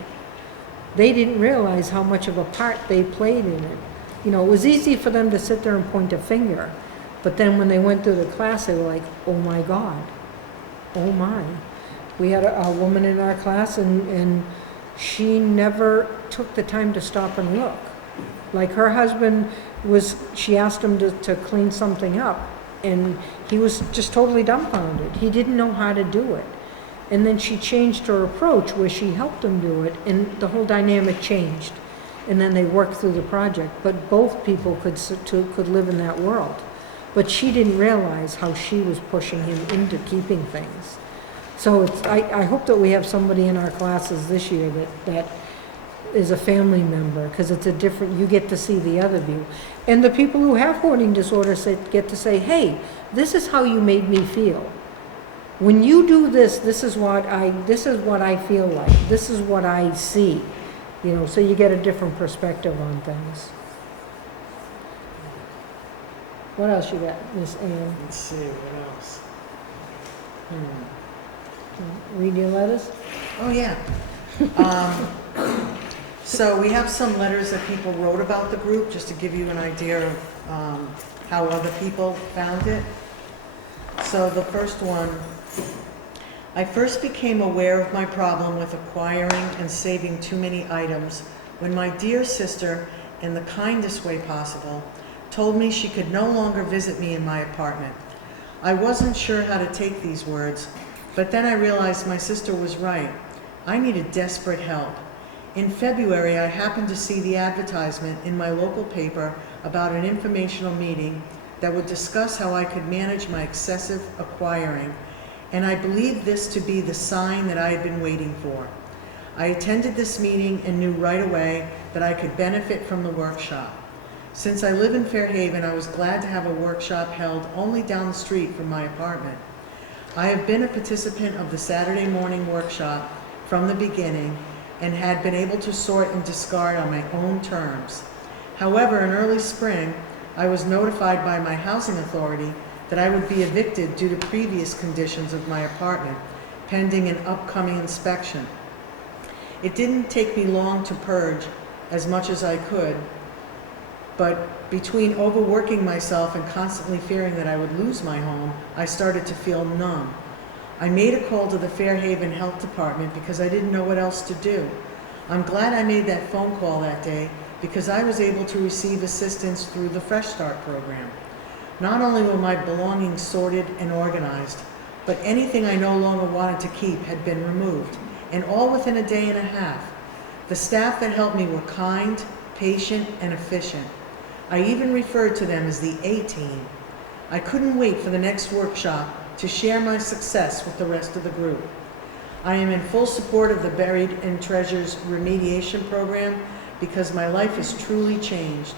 They didn't realize how much of a part they played in it. It was easy for them to sit there and point a finger, but then when they went through the class, they were like, oh my God, oh my. We had a woman in our class, and she never took the time to stop and look. Like her husband she asked him to clean something up, and he was just totally dumbfounded. He didn't know how to do it. And then she changed her approach where she helped him do it, and the whole dynamic changed. And then they worked through the project. But both people could live in that world. But she didn't realize how she was pushing him into keeping things. So I hope that we have somebody in our classes this year that is a family member, because it's you get to see the other view. And the people who have hoarding disorder get to say, hey, this is how you made me feel. When you do this, this is what I feel like. This is what I see. So you get a different perspective on things. What else you got, Miss Ann? Let's see, what else? Read your letters? Oh, yeah. So we have some letters that people wrote about the group, just to give you an idea of how other people found it. So the first one, I first became aware of my problem with acquiring and saving too many items when my dear sister, in the kindest way possible, told me she could no longer visit me in my apartment. I wasn't sure how to take these words, but then I realized my sister was right. I needed desperate help. In February, I happened to see the advertisement in my local paper about an informational meeting that would discuss how I could manage my excessive acquiring, and I believed this to be the sign that I had been waiting for. I attended this meeting and knew right away that I could benefit from the workshop. Since I live in Fairhaven, I was glad to have a workshop held only down the street from my apartment. I have been a participant of the Saturday morning workshop from the beginning and had been able to sort and discard on my own terms. However, in early spring, I was notified by my housing authority that I would be evicted due to previous conditions of my apartment, pending an upcoming inspection. It didn't take me long to purge as much as I could, but between overworking myself and constantly fearing that I would lose my home, I started to feel numb. I made a call to the Fairhaven Health Department because I didn't know what else to do. I'm glad I made that phone call that day because I was able to receive assistance through the Fresh Start program. Not only were my belongings sorted and organized, but anything I no longer wanted to keep had been removed, and all within a day and a half. The staff that helped me were kind, patient, and efficient. I even referred to them as the A-Team. I couldn't wait for the next workshop to share my success with the rest of the group. I am in full support of the Buried in Treasures remediation program because my life has truly changed.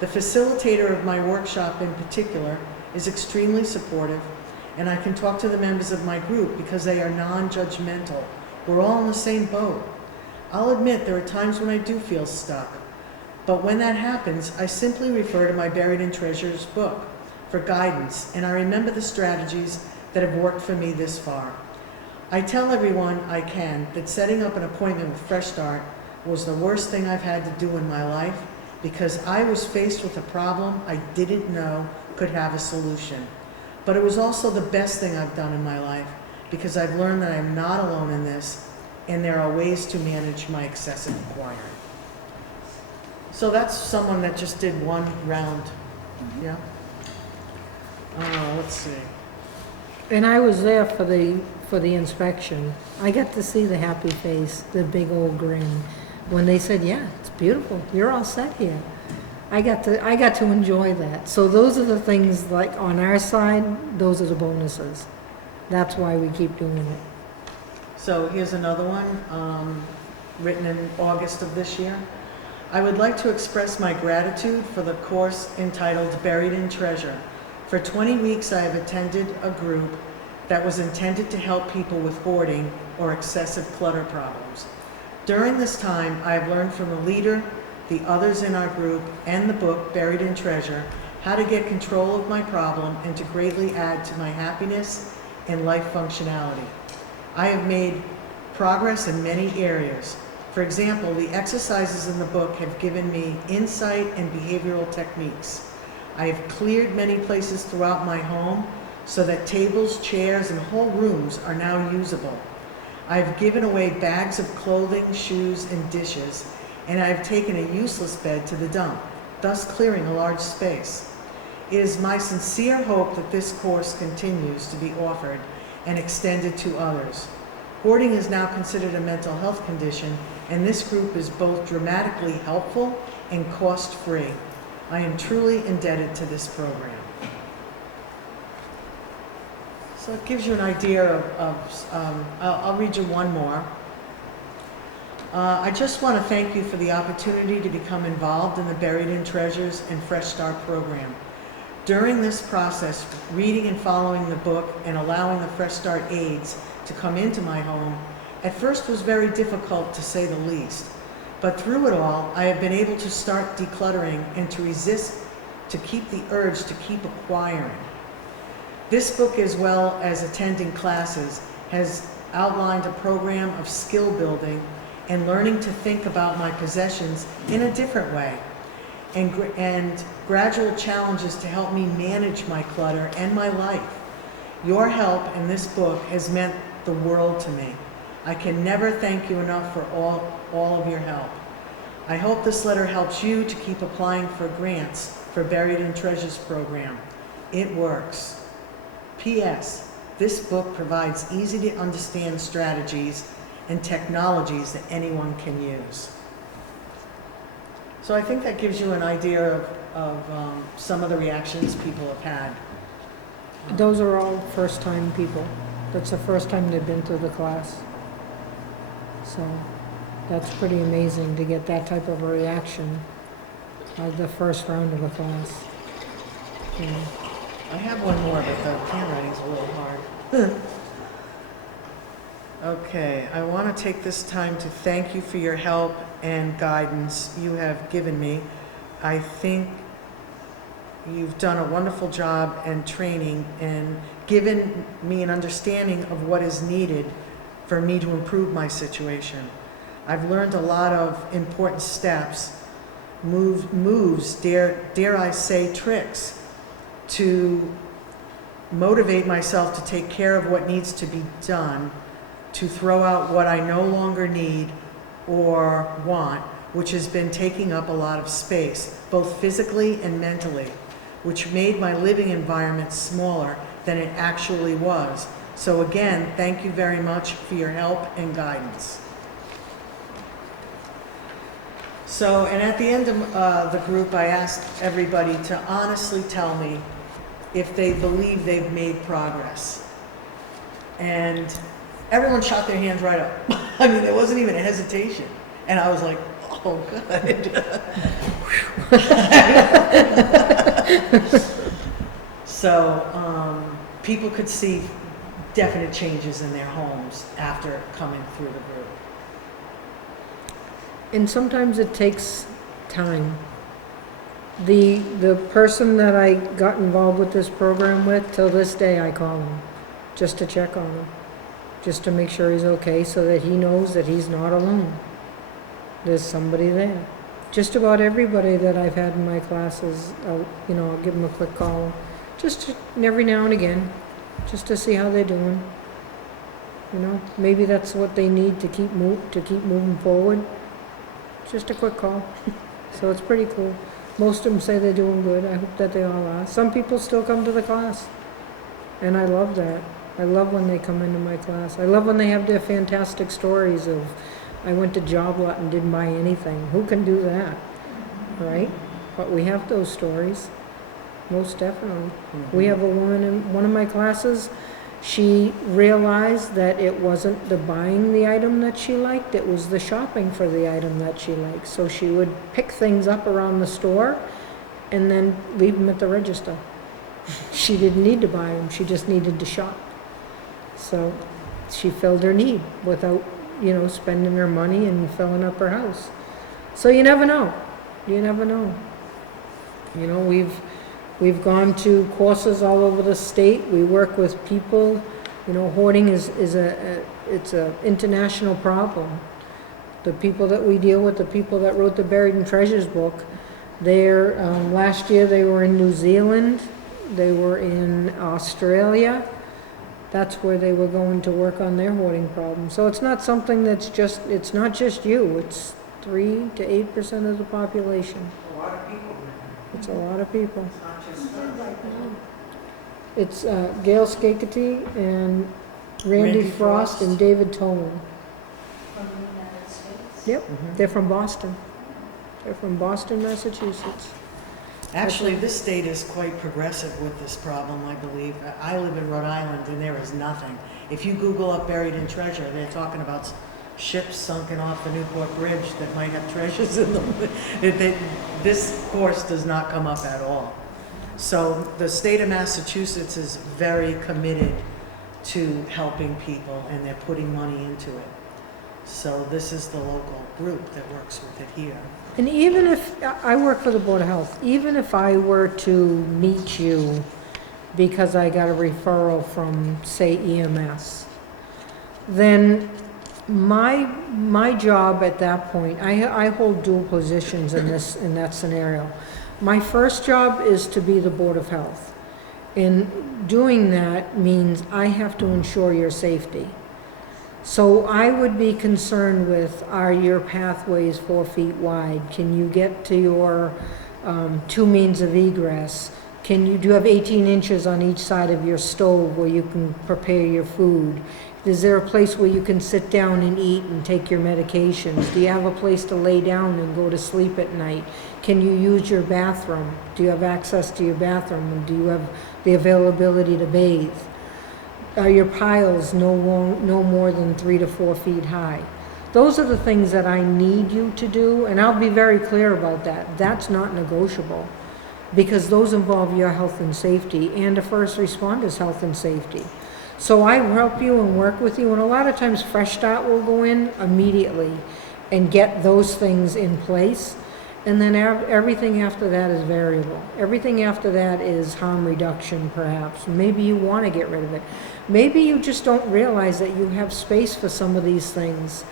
The facilitator of my workshop in particular is extremely supportive, and I can talk to the members of my group because they are non-judgmental. We're all in the same boat. I'll admit there are times when I do feel stuck, but when that happens, I simply refer to my Buried in Treasures book for guidance, and I remember the strategies that have worked for me this far. I tell everyone I can that setting up an appointment with Fresh Start was the worst thing I've had to do in my life because I was faced with a problem I didn't know could have a solution. But it was also the best thing I've done in my life because I've learned that I'm not alone in this and there are ways to manage my excessive acquiring. So that's someone that just did one round, yeah? Let's see. And I was there for the inspection. I got to see the happy face, the big old grin, when they said, yeah, it's beautiful, you're all set here. I got to enjoy that. So those are the things, like on our side, those are the bonuses. That's why we keep doing it. So here's another one, written in August of this year. I would like to express my gratitude for the course entitled Buried in Treasure. For 20 weeks, I have attended a group that was intended to help people with hoarding or excessive clutter problems. During this time, I have learned from the leader, the others in our group, and the book, Buried in Treasure, how to get control of my problem and to greatly add to my happiness and life functionality. I have made progress in many areas. For example, the exercises in the book have given me insight and behavioral techniques. I have cleared many places throughout my home so that tables, chairs, and whole rooms are now usable. I have given away bags of clothing, shoes, and dishes, and I have taken a useless bed to the dump, thus clearing a large space. It is my sincere hope that this course continues to be offered and extended to others. Hoarding is now considered a mental health condition, and this group is both dramatically helpful and cost-free. I am truly indebted to this program. So it gives you an idea I'll read you one more. I just want to thank you for the opportunity to become involved in the Buried in Treasures and Fresh Start program. During this process, reading and following the book and allowing the Fresh Start aides to come into my home at first was very difficult, to say the least. But through it all, I have been able to start decluttering and to resist, to keep the urge to keep acquiring. This book, as well as attending classes, has outlined a program of skill building and learning to think about my possessions in a different way, and gradual challenges to help me manage my clutter and my life. Your help in this book has meant the world to me. I can never thank you enough for all of your help. I hope this letter helps you to keep applying for grants for Buried in Treasures program. It works. P.S. This book provides easy to understand strategies and technologies that anyone can use. So I think that gives you an idea of some of the reactions people have had. Those are all first-time people. That's the first time they've been through the class. So that's pretty amazing to get that type of a reaction of the first round of a class. Yeah. I have one more, but the handwriting's a little hard. Okay, I want to take this time to thank you for your help and guidance you have given me. I think you've done a wonderful job and training and given me an understanding of what is needed for me to improve my situation. I've learned a lot of important steps, moves, dare I say tricks, to motivate myself to take care of what needs to be done, to throw out what I no longer need or want, which has been taking up a lot of space, both physically and mentally, which made my living environment smaller than it actually was. So again, thank you very much for your help and guidance. So, and at the end of the group, I asked everybody to honestly tell me if they believe they've made progress. And everyone shot their hands right up. I mean, there wasn't even a hesitation. And I was like, oh, good. So, people could see definite changes in their homes after coming through the group. And sometimes it takes time. The person that I got involved with this program with, till this day I call him, just to check on him, just to make sure he's okay, so that he knows that he's not alone. There's somebody there. Just about everybody that I've had in my classes, I'll give them a quick call, every now and again, just to see how they're doing. Maybe that's what they need to keep moving forward. Just a quick call. So it's pretty cool. Most of them say they're doing good. I hope that they all are. Some people still come to the class. And I love that. I love when they come into my class. I love when they have their fantastic stories of, I went to Job Lot and didn't buy anything. Who can do that? Right? But we have those stories. Most definitely. Mm-hmm. We have a woman in one of my classes. She realized that it wasn't the buying the item that she liked, it was the shopping for the item that she liked. So she would pick things up around the store and then leave them at the register. She didn't need to buy them, she just needed to shop. So she filled her need without, spending her money and filling up her house. So you never know. You never know. We've gone to courses all over the state. We work with people. Hoarding is it's an international problem. The people that we deal with, the people that wrote the Buried in Treasures book, last year they were in New Zealand, they were in Australia. That's where they were going to work on their hoarding problem. So it's not something it's not just you. It's 3 to 8% of the population. A lot of people. It's a lot of people. It's not just It's Gail Skakety and Randy Frost and David Tolan. From the United States? Yep, Mhm. they're from Boston. They're from Boston, Massachusetts. Actually, this state is quite progressive with this problem, I believe. I live in Rhode Island and there is nothing. If you Google up buried in treasure, they're talking about ships sunken off the Newport Bridge that might have treasures in them. This course does not come up at all. So the state of Massachusetts is very committed to helping people and they're putting money into it. So this is the local group that works with it here. And even if, I work for the Board of Health, even if I were to meet you because I got a referral from, say, EMS, then my job at that point, I hold dual positions in that scenario. My first job is to be the Board of Health. And doing that means I have to ensure your safety. So I would be concerned with, are your pathways 4 feet wide? Can you get to your 2 means of egress? do you have 18 inches on each side of your stove where you can prepare your food? Is there a place where you can sit down and eat and take your medications? Do you have a place to lay down and go to sleep at night? Can you use your bathroom? Do you have access to your bathroom? And do you have the availability to bathe? Are your piles no more than 3 to 4 feet high? Those are the things that I need you to do, and I'll be very clear about that. That's not negotiable, because those involve your health and safety and a first responder's health and safety. So I help you and work with you, and a lot of times Fresh Start will go in immediately and get those things in place, and then everything after that is variable. Everything after that is harm reduction, perhaps. Maybe you want to get rid of it. Maybe you just don't realize that you have space for some of these things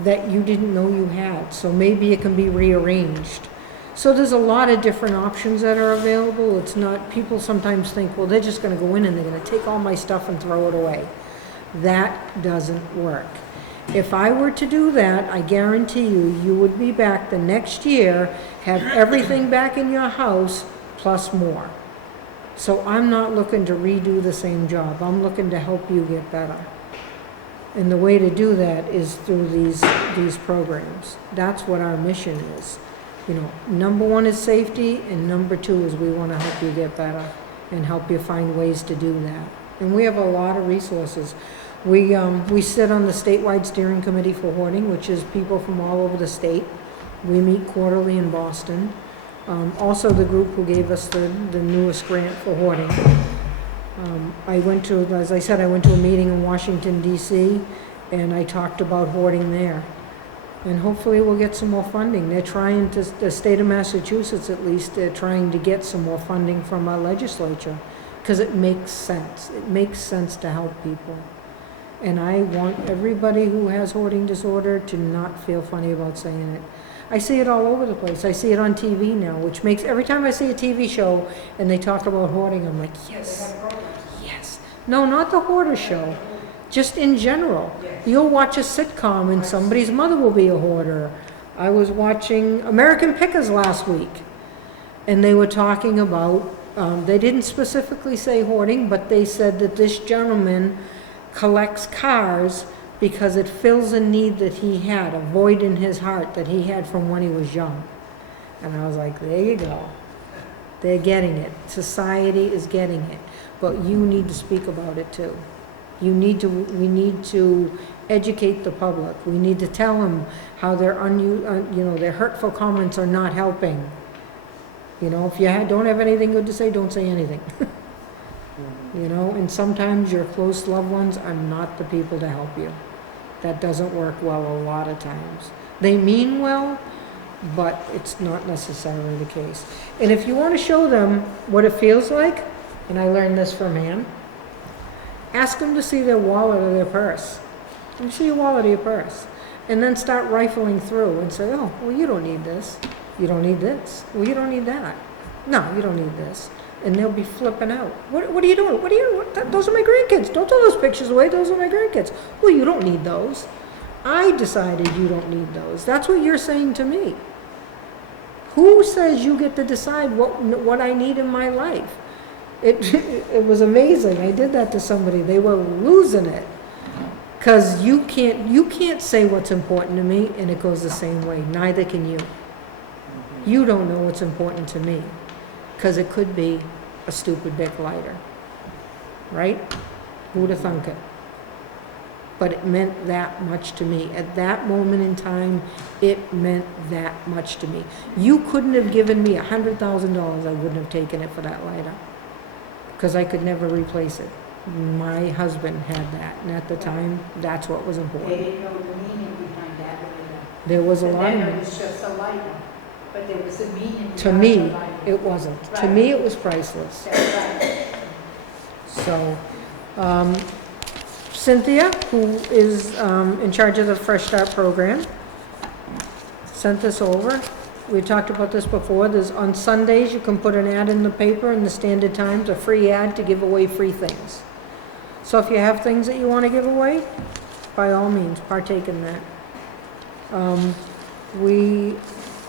that you didn't know you had, so maybe it can be rearranged. So there's a lot of different options that are available. It's not, people sometimes think, well, they're just gonna go in and they're gonna take all my stuff and throw it away. That doesn't work. If I were to do that, I guarantee you, you would be back the next year, have everything back in your house, plus more. So I'm not looking to redo the same job. I'm looking to help you get better. And the way to do that is through these programs. That's what our mission is. You know, number one is safety, and number two is we want to help you get better and help you find ways to do that. And we have a lot of resources. We sit on the statewide steering committee for hoarding, which is people from all over the state. We meet quarterly in Boston. Also the group who gave us the newest grant for hoarding. I went to, as I said, I went to a meeting in Washington, D.C., and I talked about hoarding there. And hopefully we'll get some more funding. They're trying to, the state of Massachusetts at least, they're trying to get some more funding from our legislature, because it makes sense. It makes sense to help people. And I want everybody who has hoarding disorder to not feel funny about saying it. I see it all over the place. I see it on TV now, which makes, every time I see a TV show and they talk about hoarding, I'm like, yes, yes. No, not the hoarder show, just in general. You'll watch a sitcom and somebody's mother will be a hoarder. I was watching American Pickers last week, and they were talking about, they didn't specifically say hoarding, but they said that this gentleman collects cars because it fills a need that he had, a void in his heart that he had from when he was young. And I was like, there you go. They're getting it. Society is getting it. But you need to speak about it too. We need to educate the public. We need to tell them how their their hurtful comments are not helping. You know, if you don't have anything good to say, don't say anything. You know, and sometimes your close loved ones are not the people to help you. That doesn't work well a lot of times. They mean well, but it's not necessarily the case. And if you want to show them what it feels like, and I learned this from Ann, ask them to see their wallet or their purse. Let me see your wallet or your purse. And then start rifling through and say, oh, well, you don't need this. You don't need this. Well, you don't need that. No, you don't need this. And they'll be flipping out. What are you doing? Those are my grandkids. Don't throw those pictures away. Those are my grandkids. Well, you don't need those. I decided you don't need those. That's what you're saying to me. Who says you get to decide what I need in my life? It was amazing. I did that to somebody. They were losing it. Because you can't say what's important to me, and it goes the same way. Neither can you. You don't know what's important to me. Because it could be a stupid Bic lighter. Right? Who'd have thunk it? But it meant that much to me. At that moment in time, it meant that much to me. You couldn't have given me $100,000, I wouldn't have taken it for that lighter. Because I could never replace it. My husband had that, and at the time, that's what was They important. didn't know the meaning behind that either. There was a But lot of then it it. was just a lighter, but there was a meaning To behind me, the lighter. it wasn't. To Right. me, it was priceless. That's right. So, Cynthia, who is in charge of the Fresh Start program, sent this over. We talked about this before. There's, on Sundays, you can put an ad in the paper in the Standard Times, a free ad to give away free things. So if you have things that you want to give away, by all means, partake in that.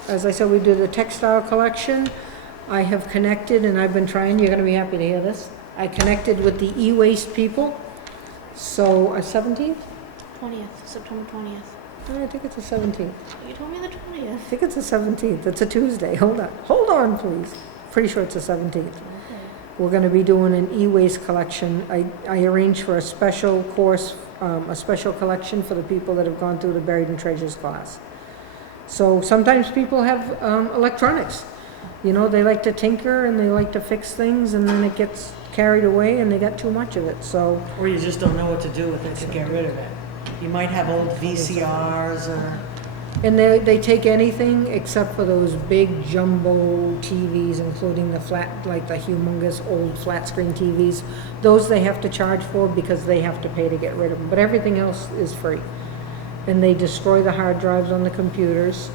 As I said, we do the textile collection. I have connected, and I've been trying, you're gonna be happy to hear this. I connected with the e-waste people, so, 17th? 20th, September 20th. I think it's the 17th. You told me the 20th. I think it's the 17th. It's a Tuesday. Hold on, please. Pretty sure it's the 17th. We're gonna be doing an e-waste collection. I arranged for a special course, a special collection for the people that have gone through the Buried in Treasures class. So sometimes people have electronics. You know, they like to tinker and they like to fix things, and then it gets carried away and they got too much of it, so. Or you just don't know what to do with it to get rid of it. You might have old VCRs or, And they take anything except for those big jumbo TVs, including the flat, like the humongous old flat screen TVs. Those they have to charge for because they have to pay to get rid of them, but everything else is free. And they destroy the hard drives on the computers.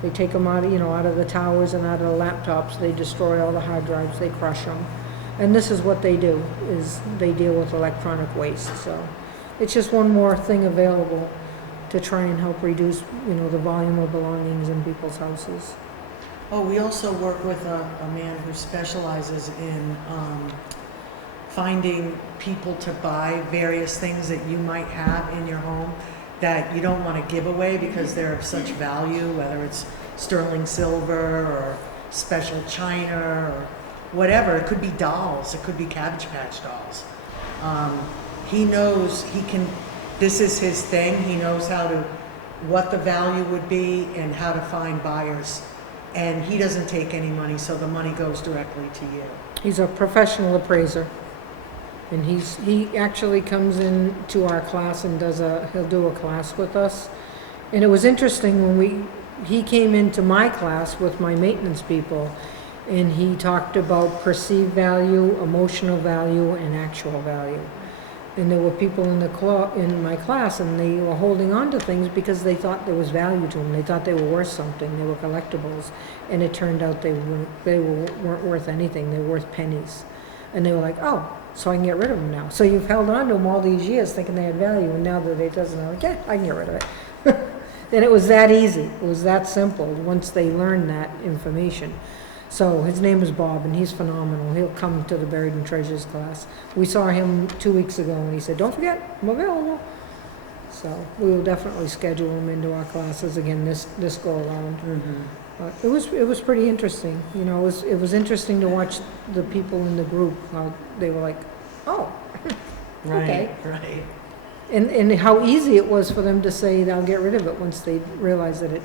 They take them out, out of the towers and out of the laptops. They destroy all the hard drives, they crush them. And this is what they do, is they deal with electronic waste, so. It's just one more thing available to try and help reduce, the volume of belongings in people's houses. oh, we also work with a man who specializes in finding people to buy various things that you might have in your home that you don't want to give away because they're of such value, whether it's sterling silver or special china or whatever. It could be dolls, it could be Cabbage Patch dolls. He knows this is his thing. He knows what the value would be and how to find buyers. And he doesn't take any money, so the money goes directly to you. He's a professional appraiser. And he actually comes in to our class and he'll do a class with us. And it was interesting when he came into my class with my maintenance people, and he talked about perceived value, emotional value, and actual value. And there were people in my class, and they were holding on to things because they thought there was value to them. They thought they were worth something. They were collectibles, and it turned out they weren't worth anything. They were worth pennies, and they were like, "Oh, so I can get rid of them now." So you've held on to them all these years, thinking they had value, and now that it doesn't, they're like, "Yeah, I can get rid of it." And it was that easy. It was that simple. Once they learned that information. So his name is Bob, and he's phenomenal. He'll come to the Buried in Treasures class. We saw him 2 weeks ago, and he said, "Don't forget, I'm available." So we will definitely schedule him into our classes again this go around. Mm-hmm. But it was pretty interesting. It was interesting to watch the people in the group, how they were like, "Oh, okay." Right. And how easy it was for them to say they'll get rid of it once they realized that it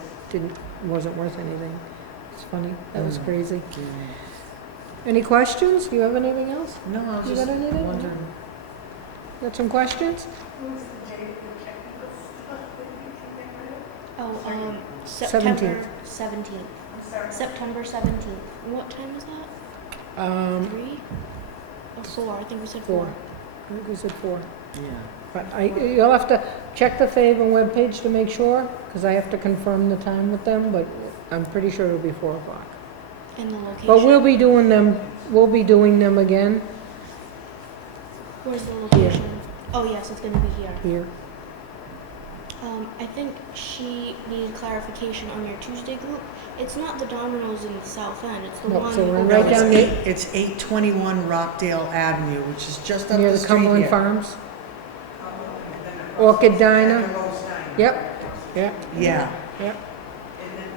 wasn't worth anything. It's funny. That was crazy. Any questions? Do you have anything else? No, I was You just got anything? wondering. Got some questions? Oh, September 17th. September 17th. What time is that? 3? Or 4? I think we said 4. 4. I think we said 4. Yeah. But you'll have to check the Fairhaven webpage to make sure, because I have to confirm the time with them, but I'm pretty sure it'll be 4 o'clock. And the location. But we'll be doing them again Where's the location? Oh, yes, it's going to be here. here. I think she needed clarification on your Tuesday group. It's not the Domino's in the South End. It's the No, one so we're over right No, down it's 821 Rockdale Avenue, which is just up Near the the street Cumberland here. Farms. Orchid Diner. Yep. Yep. Yeah. Yep. And then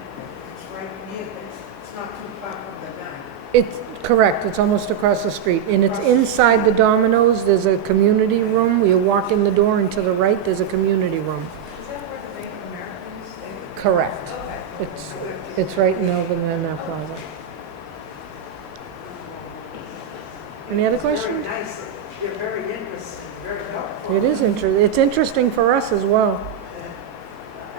it's right near, it's not too far from the diner. It's correct. It's almost across the street. And it's inside the Domino's. There's a community room. You walk in the door and to the right, there's a community room. Is that where the Bank of America is? Correct. Okay. It's right in Melvin Plaza. Any other questions? Very nice. You're very interesting, very helpful. It is it's interesting for us as well.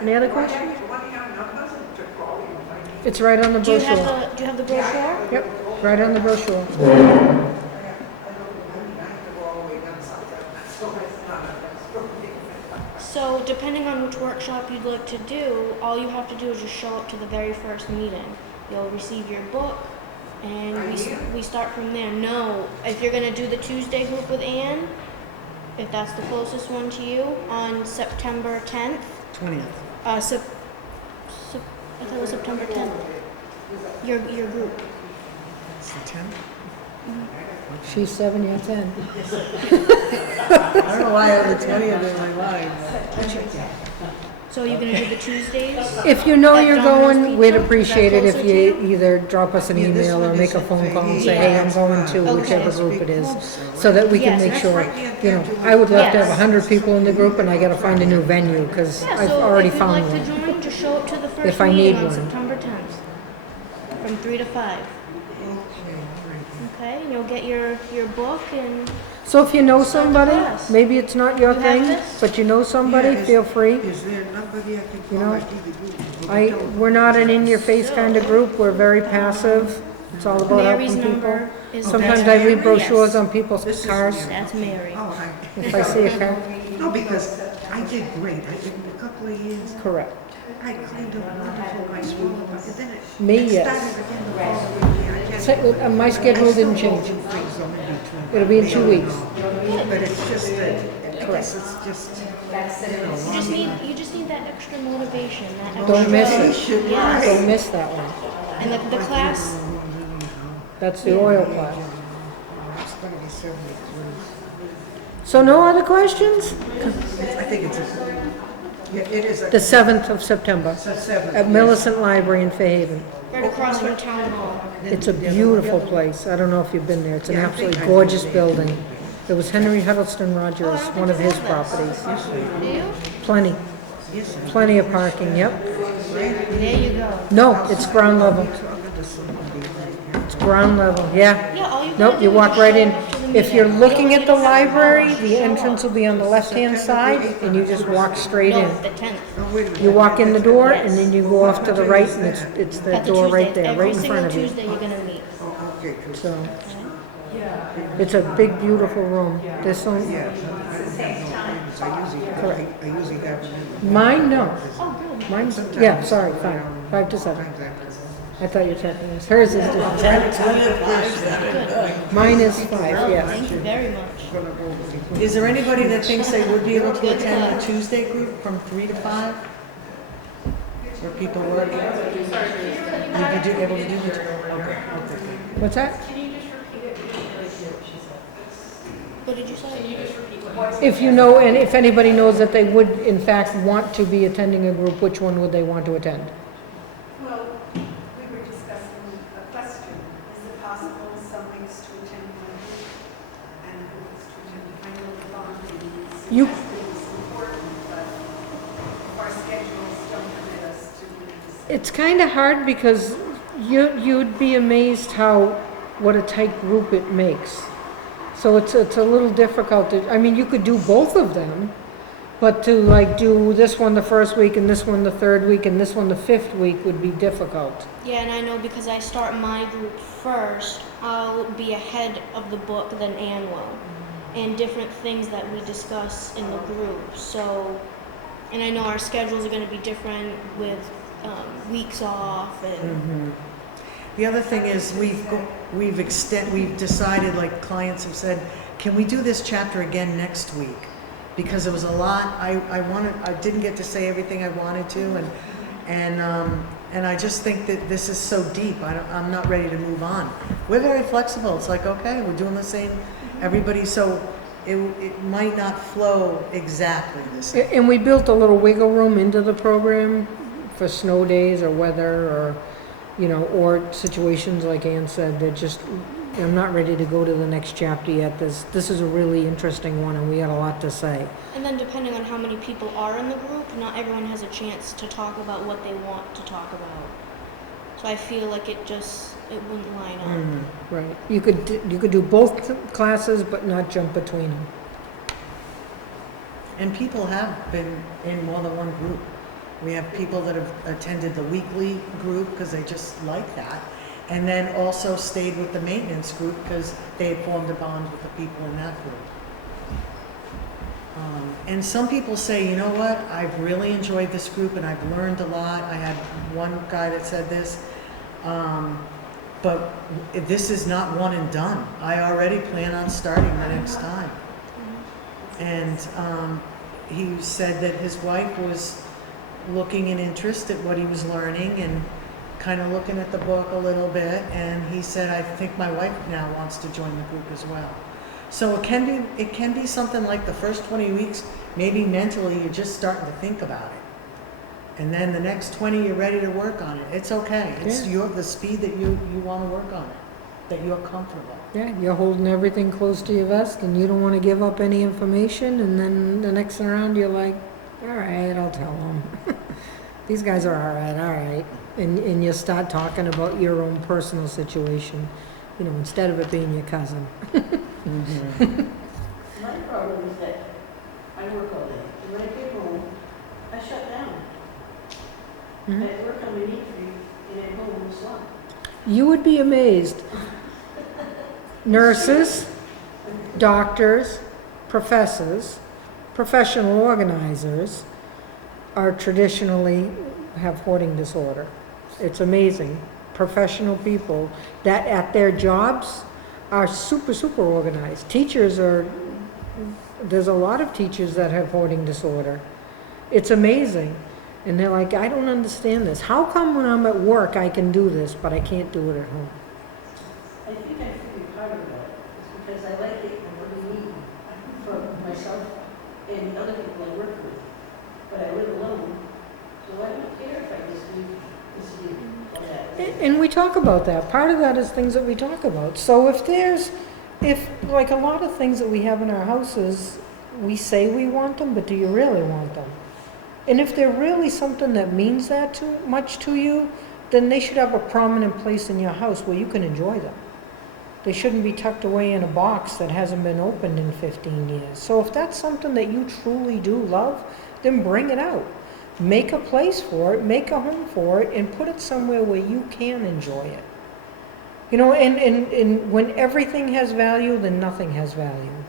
Any other questions? Why do you have numbers to call you if I need? It's right on the Do you brochure. have the brochure? Yep, right on the brochure. I don't have to go all the way down South End, so it's not a So depending on which workshop you'd like to do, all you have to do is just show up to the very first meeting. You'll receive your book, and we start from there. No, if you're going to do the Tuesday group with Anne, if that's the closest one to you, on September 10th. 20th. I thought it was September 10th. Your group. the 10th? She's 7, you're 10. I don't know why I have the 20th in my mind. So you're gonna do the Tuesdays? If you know At you're Domino's going, we'd Pizza? appreciate it if Closer you to either drop us an Yeah, this email one or is make a at phone call and Fairhaven. say, hey, I'm That's going fine. to Okay. whichever It's group it is, closer, so that we can Yes. make That's sure, right near you know, Captain I would love to have Yes. 100 people in the group and I gotta find a new venue, because Yeah, I've so already if you'd found like to one. join, just show up to the If first I need meeting on one. September 10th, from 3 to 5. Okay, all right. Okay, and you'll get your book and So if you know somebody, class. maybe it's not your You have thing, this? but you know somebody, Yeah, feel free. Is there nobody I can You call? know, I give the group. We're not an in-your-face kind of group, we're very passive. It's all about Mary's helping people. number is. Sometimes that's I leave Mary? brochures Yes. on people's This is cars. Mary. That's Mary. Oh, If I see a car, no, because I did great. I did in a couple of years. correct. I cleaned up wonderful my school. And then Me, it yes. started again the following year. I can't- My schedule didn't change. It'll be in 2 weeks. But it's just that, I guess it's just, You just need that extra motivation, that extra. Don't miss it. Motivation, Yes. Don't miss that one. And the class, That's the oil class. it's gonna be 73. So no other questions? I think it's yeah, it is The 7th of September a 7. at Millicent Library in Fairhaven. right across from Town Hall. It's a beautiful place. I don't know if you've been there. It's an Yeah, I absolutely think I've gorgeous been there. building. It was Henry Huddleston Rogers, Oh, I don't one of think his I have properties. Do you? Plenty, Yes, plenty of parking, yep. There you go. No, it's ground level. talking to somebody right It's ground level, yeah. Yeah, all you gotta Nope, do you is walk just right show in. up to the If you're meeting. looking You at don't the need to library, show the up. entrance will be on the left-hand side, and you just walk straight No, in. the 10th. now. Oh, wait a minute. You walk in the door, and then you go off to the right, and it's the At the door right Tuesdays. there, right in front Every of you. single Tuesday you're gonna meet. Oh, okay, good. So, it's a big, beautiful room. There's some, Yeah, I usually have them in. mine, no. Oh, good. Mine's, yeah, sorry, 5 to 7. I thought you were checking this. Hers is different. Mine is 5, yes. Thank you very much. Is there anybody that thinks they would be able to attend the Tuesday group from 3 to 5? Where people work? You'd be able to do it? Okay. What's that? What did you say? If you know, and if anybody knows that they would in fact want to be attending a group, which one would they want to attend? Well, we were discussing a question. Is it possible some weeks to attend one group and who is to attend? I know the bonding is You- important, but our schedules don't permit us to do this. It's kind of hard because you'd be amazed what a tight group it makes. So it's a little difficult to, I mean, you could do both of them, but to like do this one the first week and this one the third week and this one the fifth week would be difficult. Yeah, and I know because I start my group first, I'll be ahead of the book than Ann will, and different things that we discuss in the group. So, and I know our schedules are going to be different with weeks off and. The other thing is we've decided, like clients have said, can we do this chapter again next week? Because there was a lot, I didn't get to say everything I wanted to, and I just think that this is so deep, I'm not ready to move on. We're very flexible, it's like, okay, we're doing the same, everybody, so it might not flow exactly the same. And we built a little wiggle room into the program for snow days or weather or, you know, or situations like Ann said, that just, I'm not ready to go to the next chapter yet. This is a really interesting one and we got a lot to say. And then depending on how many people are in the group, not everyone has a chance to talk about what they want to talk about. So I feel like it wouldn't line up. Right. You could do both classes but not jump between them. And people have been in more than one group. We have people that have attended the weekly group because they just like that. And then also stayed with the maintenance group because they had formed a bond with the people in that group. And some people say, you know what, I've really enjoyed this group and I've learned a lot. I had one guy that said this, but this is not one and done. I already plan on starting the next time. And he said that his wife was looking in interest at what he was learning, kind of looking at the book a little bit, and he said, I think my wife now wants to join the group as well. So it can be something like the first 20 weeks, maybe mentally you're just starting to think about it. And then the next 20, you're ready to work on it. It's okay. It's the speed that you want to work on it, that you're comfortable. Yeah, you're holding everything close to your vest and you don't want to give up any information, and then the next time around you're like, all right, I'll tell them. These guys are all right. And you start talking about your own personal situation, you know, instead of it being your cousin. My problem is that I work all day, and when I get home, I shut down. Mhm. At work I'm an E3, and at home I'm slot. You would be amazed. Nurses, doctors, professors, professional organizers are traditionally have hoarding disorder. It's amazing. Professional people that at their jobs are super organized. There's a lot of teachers that have hoarding disorder. It's amazing. And they're like, I don't understand this. How come when I'm at work I can do this, but I can't do it at home? I think I figured part of that is because I like it and what we need for myself and other people I work with. But I live alone, so I don't care if I just leave this week or that. And we talk about that. Part of that is things that we talk about. So if like a lot of things that we have in our houses, we say we want them, but do you really want them? And if they're really something that means that too much to you, then they should have a prominent place in your house where you can enjoy them. They shouldn't be tucked away in a box that hasn't been opened in 15 years. So if that's something that you truly do love, then bring it out. Make a place for it, make a home for it, and put it somewhere where you can enjoy it. You know, and when everything has value, then nothing has value.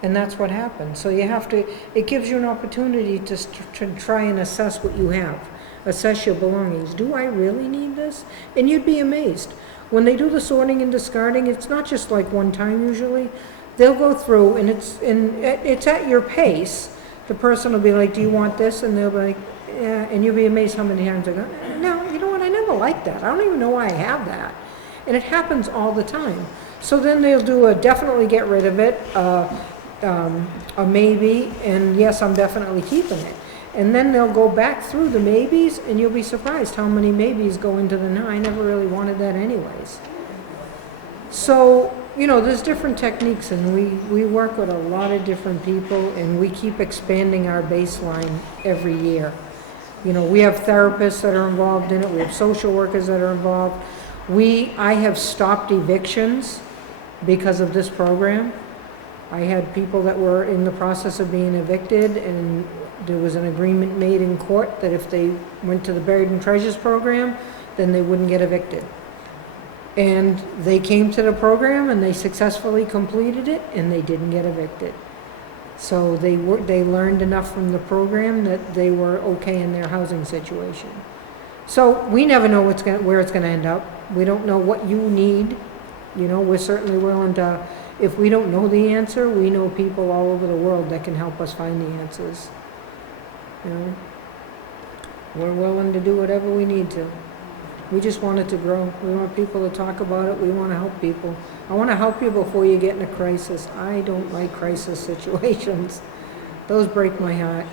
And that's what happens. So you have to, it gives you an opportunity to try and assess what you have. Assess your belongings. Do I really need this? And you'd be amazed. When they do the sorting and discarding, it's not just like one time usually. They'll go through and it's at your pace. The person will be like, do you want this? And they'll be like, yeah. And you'll be amazed how many times they go, no, you know what? I never liked that. I don't even know why I have that. And it happens all the time. So then they'll do a definitely get rid of it, a maybe, and yes, I'm definitely keeping it. And then they'll go back through the maybes, and you'll be surprised how many maybes go into the no, I never really wanted that anyways. So, you know, there's different techniques, and we work with a lot of different people, and we keep expanding our baseline every year. You know, we have therapists that are involved in it, we have social workers that are involved. I have stopped evictions because of this program. I had people that were in the process of being evicted, and there was an agreement made in court that if they went to the Buried in Treasures program, then they wouldn't get evicted. And they came to the program and they successfully completed it, and they didn't get evicted. So they learned enough from the program that they were okay in their housing situation. So we never know where it's going to end up. We don't know what you need. You know, we're certainly willing to, if we don't know the answer, we know people all over the world that can help us find the answers. You know, we're willing to do whatever we need to. We just want it to grow. We want people to talk about it. We want to help people. I want to help you before you get in a crisis. I don't like crisis situations. Those break my heart.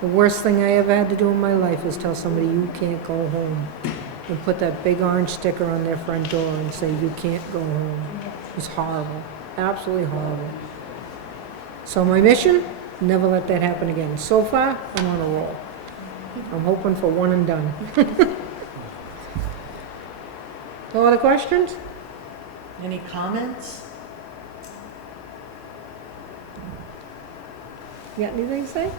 The worst thing I ever had to do in my life is tell somebody you can't go home, and put that big orange sticker on their front door and say you can't go home. It's horrible. Absolutely horrible. So my mission, never let that happen again. So far, I'm on a roll. I'm hoping for one and done. No other questions? Any comments? You got anything to say?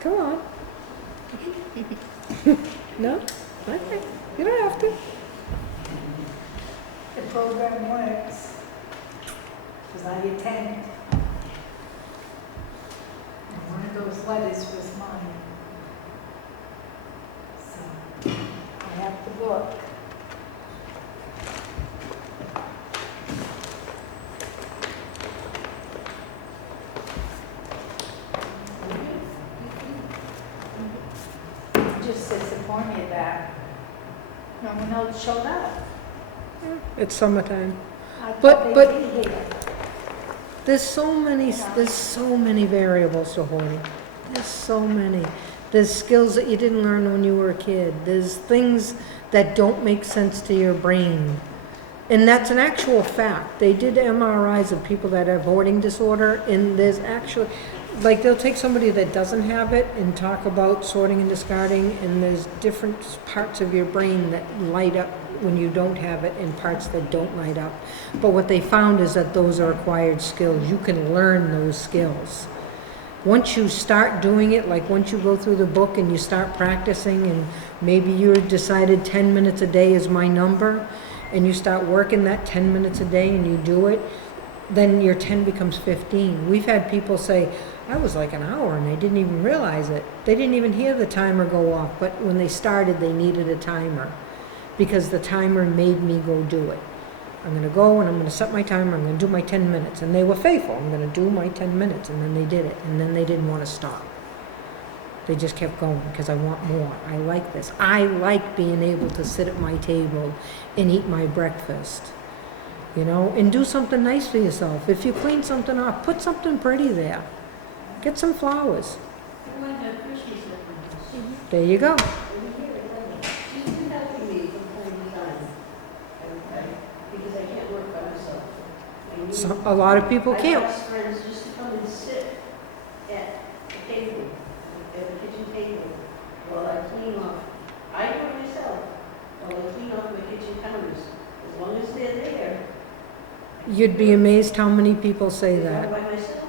Come on. No? Okay. You don't have to. The program works, because I attend. And one of those letters was mine. So, I have the book. It just says inform me that No one else showed up. It's summertime. I But- thought but- they'd be here. There's so many variables to hoarding. There's so many. There's skills that you didn't learn when you were a kid. There's things that don't make sense to your brain. And that's an actual fact. They did MRIs of people that have hoarding disorder, and there's actually, like, they'll take somebody that doesn't have it and talk about sorting and discarding, and there's different parts of your brain that light up when you don't have it and parts that don't light up. But what they found is that those are acquired skills. You can learn those skills. Once you start doing it, like once you go through the book and you start practicing, and maybe you decided 10 minutes a day is my number, and you start working that 10 minutes a day and you do it, then your 10 becomes 15. We've had people say, I was like an hour and they didn't even realize it. They didn't even hear the timer go off, but when they started, they needed a timer because the timer made me go do it. I'm going to go and I'm going to set my timer, I'm going to do my 10 minutes. And they were faithful. I'm going to do my 10 minutes. And then they did it. And then they didn't want to stop. They just kept going because I want more. I like this. I like being able to sit at my table and eat my breakfast, you know, and do something nice for yourself. If you clean something off, put something pretty there. Get some flowers. I want to have Christmas at my house. There you go. She's been helping me from time to time. Because I can't work by myself. I need- A lot of people can't. I ask friends just to come and sit at the table, at the kitchen table, while I clean off. I do it myself, while I clean off my kitchen counters. As long as they're there, You'd be amazed how many people say I do that. it by myself.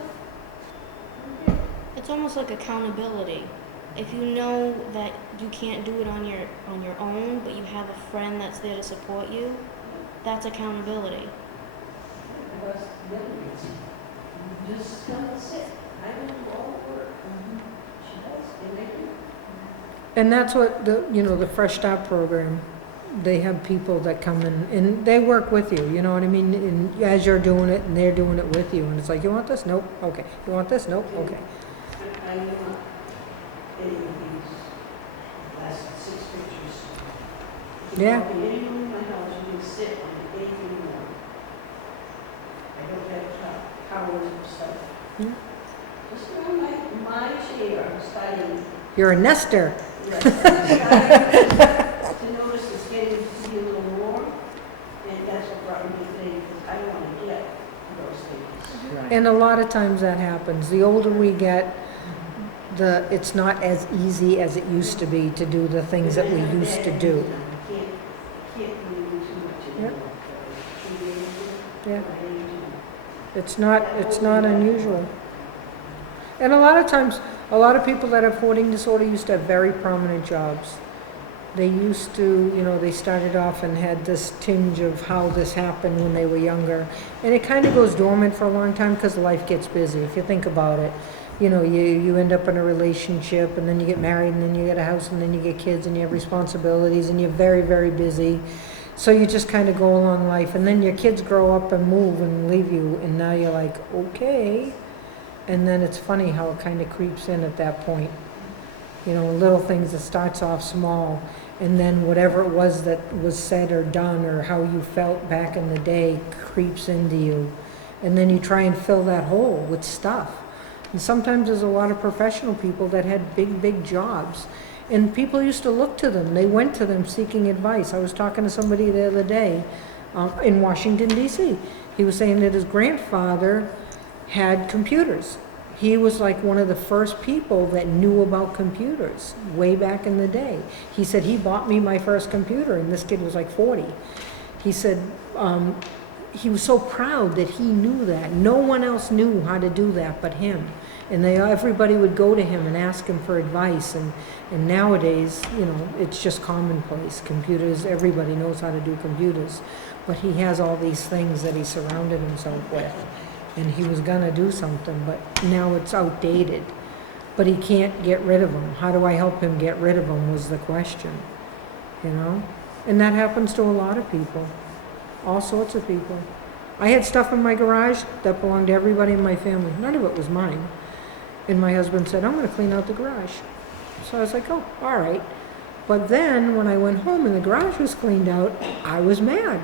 It's almost like accountability. If you know that you can't do it on your own, but you have a friend that's there to support you, that's accountability. Because the other reason, you just come and sit. I don't do all the work. She does, and I do. And that's what the Fresh Start program, they have people that come in and they work with you, you know what I mean? And as you're doing it and they're doing it with you, and it's like, you want this? Nope. Okay. You want this? Nope. Okay. I don't want any of these last 6 pictures. If you Yeah. walk in any room in my house, you can sit on anything you want. I don't have towers and stuff. Hmm. Just around my chair, I'm starting, You're a nester. yes, I'm starting to notice it's getting to be a little warm, and that's what brought me today, because I want to get those things. And a lot of times that happens. The older we get, it's not as easy as it used to be to do the things that we used to do. I can't really do too much Yep. anymore. Yeah. It's not unusual. And a lot of times, a lot of people that have hoarding disorder used to have very prominent jobs. They used to, they started off and had this tinge of how this happened when they were younger. And it kind of goes dormant for a long time because life gets busy, if you think about it. You end up in a relationship, and then you get married, and then you get a house, and then you get kids, and you have responsibilities, and you're very, very busy. So you just kind of go along life, and then your kids grow up and move and leave you, and now you're like, okay. And then it's funny how it kind of creeps in at that point. Little things that starts off small, and then whatever it was that was said or done or how you felt back in the day creeps into you. And then you try and fill that hole with stuff. And sometimes there's a lot of professional people that had big, big jobs. And people used to look to them. They went to them seeking advice. I was talking to somebody the other day in Washington, D.C. He was saying that his grandfather had computers. He was like one of the first people that knew about computers way back in the day. He said, he bought me my first computer, and this kid was like 40. He said, he was so proud that he knew that. No one else knew how to do that but him. And everybody would go to him and ask him for advice. And nowadays, it's just commonplace. Computers, everybody knows how to do computers. But he has all these things that he surrounded himself with. And he was going to do something, but now it's outdated. But he can't get rid of them. How do I help him get rid of them was the question, And that happens to a lot of people, all sorts of people. I had stuff in my garage that belonged to everybody in my family. None of it was mine. And my husband said, I'm going to clean out the garage. So I was like, oh, all right. But then, when I went home and the garage was cleaned out, I was mad.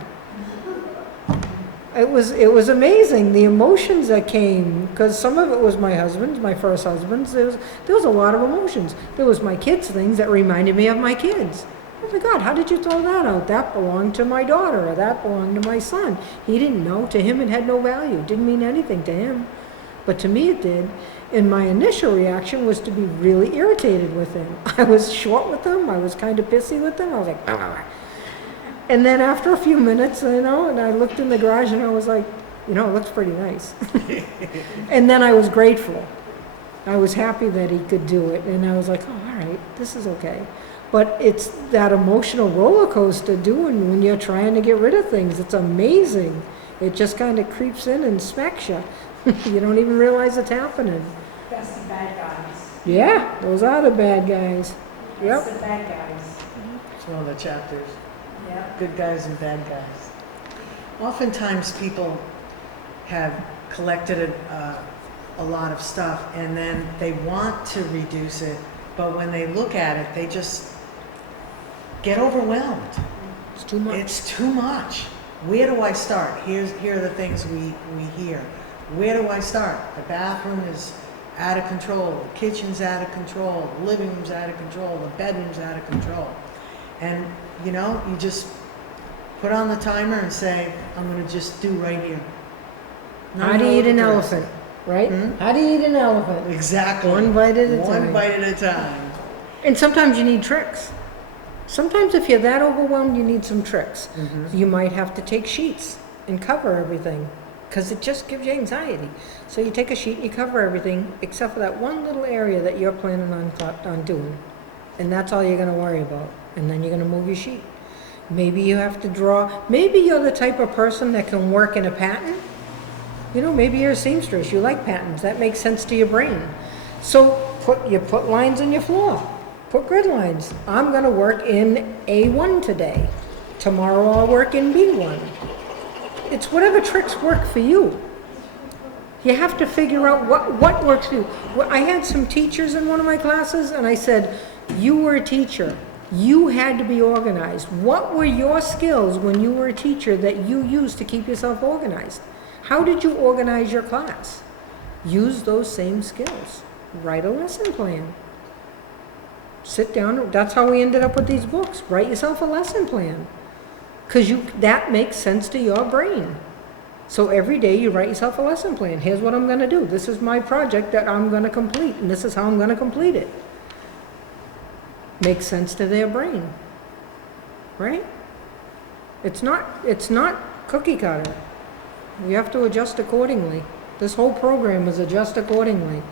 It was amazing, the emotions that came, because some of it was my husband's, my first husband's. There was a lot of emotions. There was my kids' things that reminded me of my kids. Oh my God, how did you throw that out? That belonged to my daughter, or that belonged to my son. He didn't know. To him, it had no value. It didn't mean anything to him. But to me, it did. And my initial reaction was to be really irritated with him. I was short with him. I was kind of pissy with him. I was like, "Blah, blah, blah." And then after a few minutes, and I looked in the garage and I was like, it looks pretty nice. And then I was grateful. I was happy that he could do it. And I was like, oh, all right, this is okay. But it's that emotional roller coaster doing when you're trying to get rid of things. It's amazing. It just kind of creeps in and smacks you. You don't even realize it's happening. That's the bad guys. Yeah, those are the bad guys. That's Yep. the bad guys. It's one of the chapters. Yeah. Good guys and bad guys. Oftentimes people have collected a lot of stuff and then they want to reduce it, but when they look at it, they just get overwhelmed. It's too much. It's too much. Where do I start? Here are the things we hear. Where do I start? The bathroom is out of control. The kitchen's out of control. The living room's out of control. The bedroom's out of control. And you just put on the timer and say, I'm going to just do right here. How do you eat an elephant, right? How do you eat an elephant? Exactly. One bite at a One time. bite at a time. And sometimes you need tricks. Sometimes if you're that overwhelmed, you need some tricks. You might have to take sheets and cover everything because it just gives you anxiety. So you take a sheet and you cover everything except for that one little area that you're planning on doing. And that's all you're going to worry about. And then you're going to move your sheet. Maybe you have to draw. Maybe you're the type of person that can work in a pattern. Maybe you're a seamstress. You like patterns. That makes sense to your brain. So you put lines on your floor. Put grid lines. I'm going to work in A1 today. Tomorrow I'll work in B1. It's whatever tricks work for you. You have to figure out what works for you. I had some teachers in one of my classes, and I said, you were a teacher. You had to be organized. What were your skills when you were a teacher that you used to keep yourself organized? How did you organize your class? Use those same skills. Write a lesson plan. Sit down. That's how we ended up with these books. Write yourself a lesson plan. Because that makes sense to your brain. So every day you write yourself a lesson plan. Here's what I'm going to do. This is my project that I'm going to complete, and this is how I'm going to complete it. Makes sense to their brain, right? It's not cookie cutter. We have to adjust accordingly. This whole program is adjust accordingly.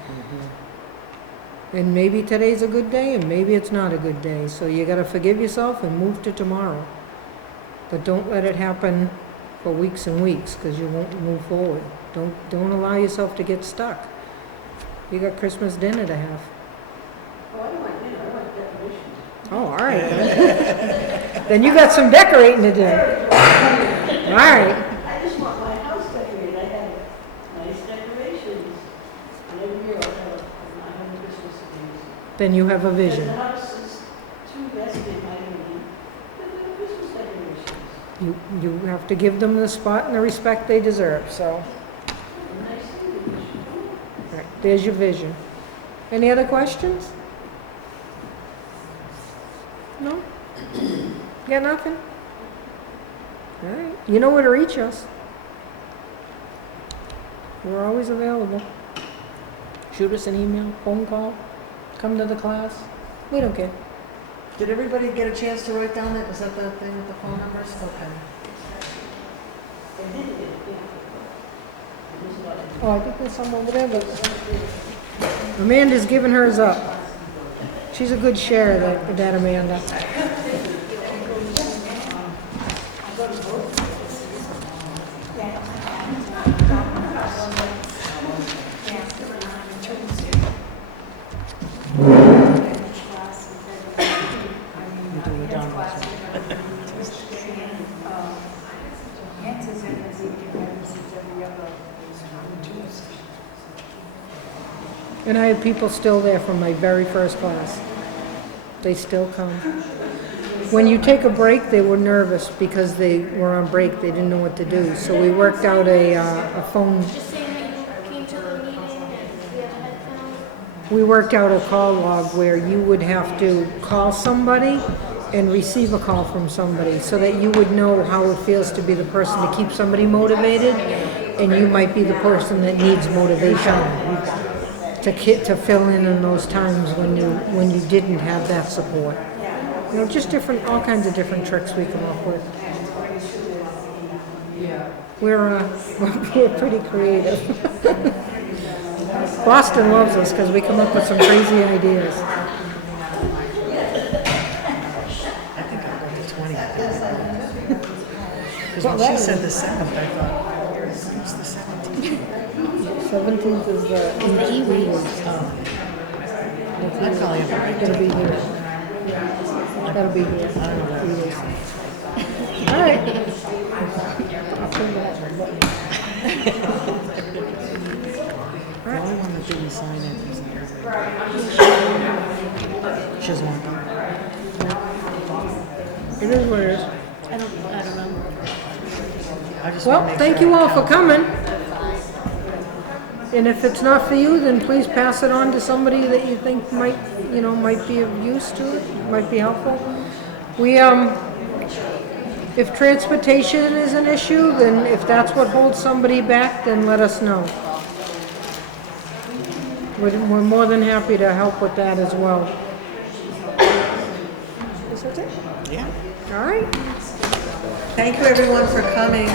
And maybe today's a good day, and maybe it's not a good day. So you got to forgive yourself and move to tomorrow. But don't let it happen for weeks and weeks, because you won't move forward. Don't allow yourself to get stuck. You got Christmas dinner to have. Oh, I don't want dinner, I want decorations. Oh, all right. Then you got some decorating to do. All right. I just want my house decorated. I have nice decorations. And every year I have a Christmas things. Then you have a And vision. the house is too messy in my opinion. But there are Christmas decorations. You have to give them the spot and the respect they deserve. So, And nice decorations. all right, there's your vision. Any other questions? No? Got nothing? All right. You know where to reach us. We're always available. Shoot us an email, phone call, come to the class. We don't care. Did everybody get a chance to write down that? Was that the thing with the phone numbers? Okay. And then it, yeah. There's a lot of- Oh, I think there's some over there, but Amanda's giving hers up. She's a good share, that Amanda. And I have people still there from my very first class. They still come. When you take a break, they were nervous because they were on break. They didn't know what to do. So we worked out a phone. Just saying that you came to the meeting and we had a headcount. We worked out a call log where you would have to call somebody and receive a call from somebody so that you would know how it feels to be the person to keep somebody motivated, and you might be the person that needs motivation to fill in those times when you didn't have that support. You know, just all kinds of different tricks we come up with. We're pretty creative. Boston loves us because we come up with some crazy ideas. I think I'll go to 20. Because when she said the 7th, I thought, it's the 17th. 17th is the E-Week. I'm calling it. It'll be here. That'll be here. I don't know. 3 days. All right. I'll turn that button. The only one that didn't sign it was the airplane. She doesn't want to. It is what it is. I don't know. I just wanna Well, make thank sure you I all for count. coming. And if it's not for you, then please pass it on to somebody that you think might be of use to it, might be helpful. If transportation is an issue, then if that's what holds somebody back, then let us know. We're more than happy to help with that as well. Is that it? Yeah. All right. Thank you, everyone, for coming.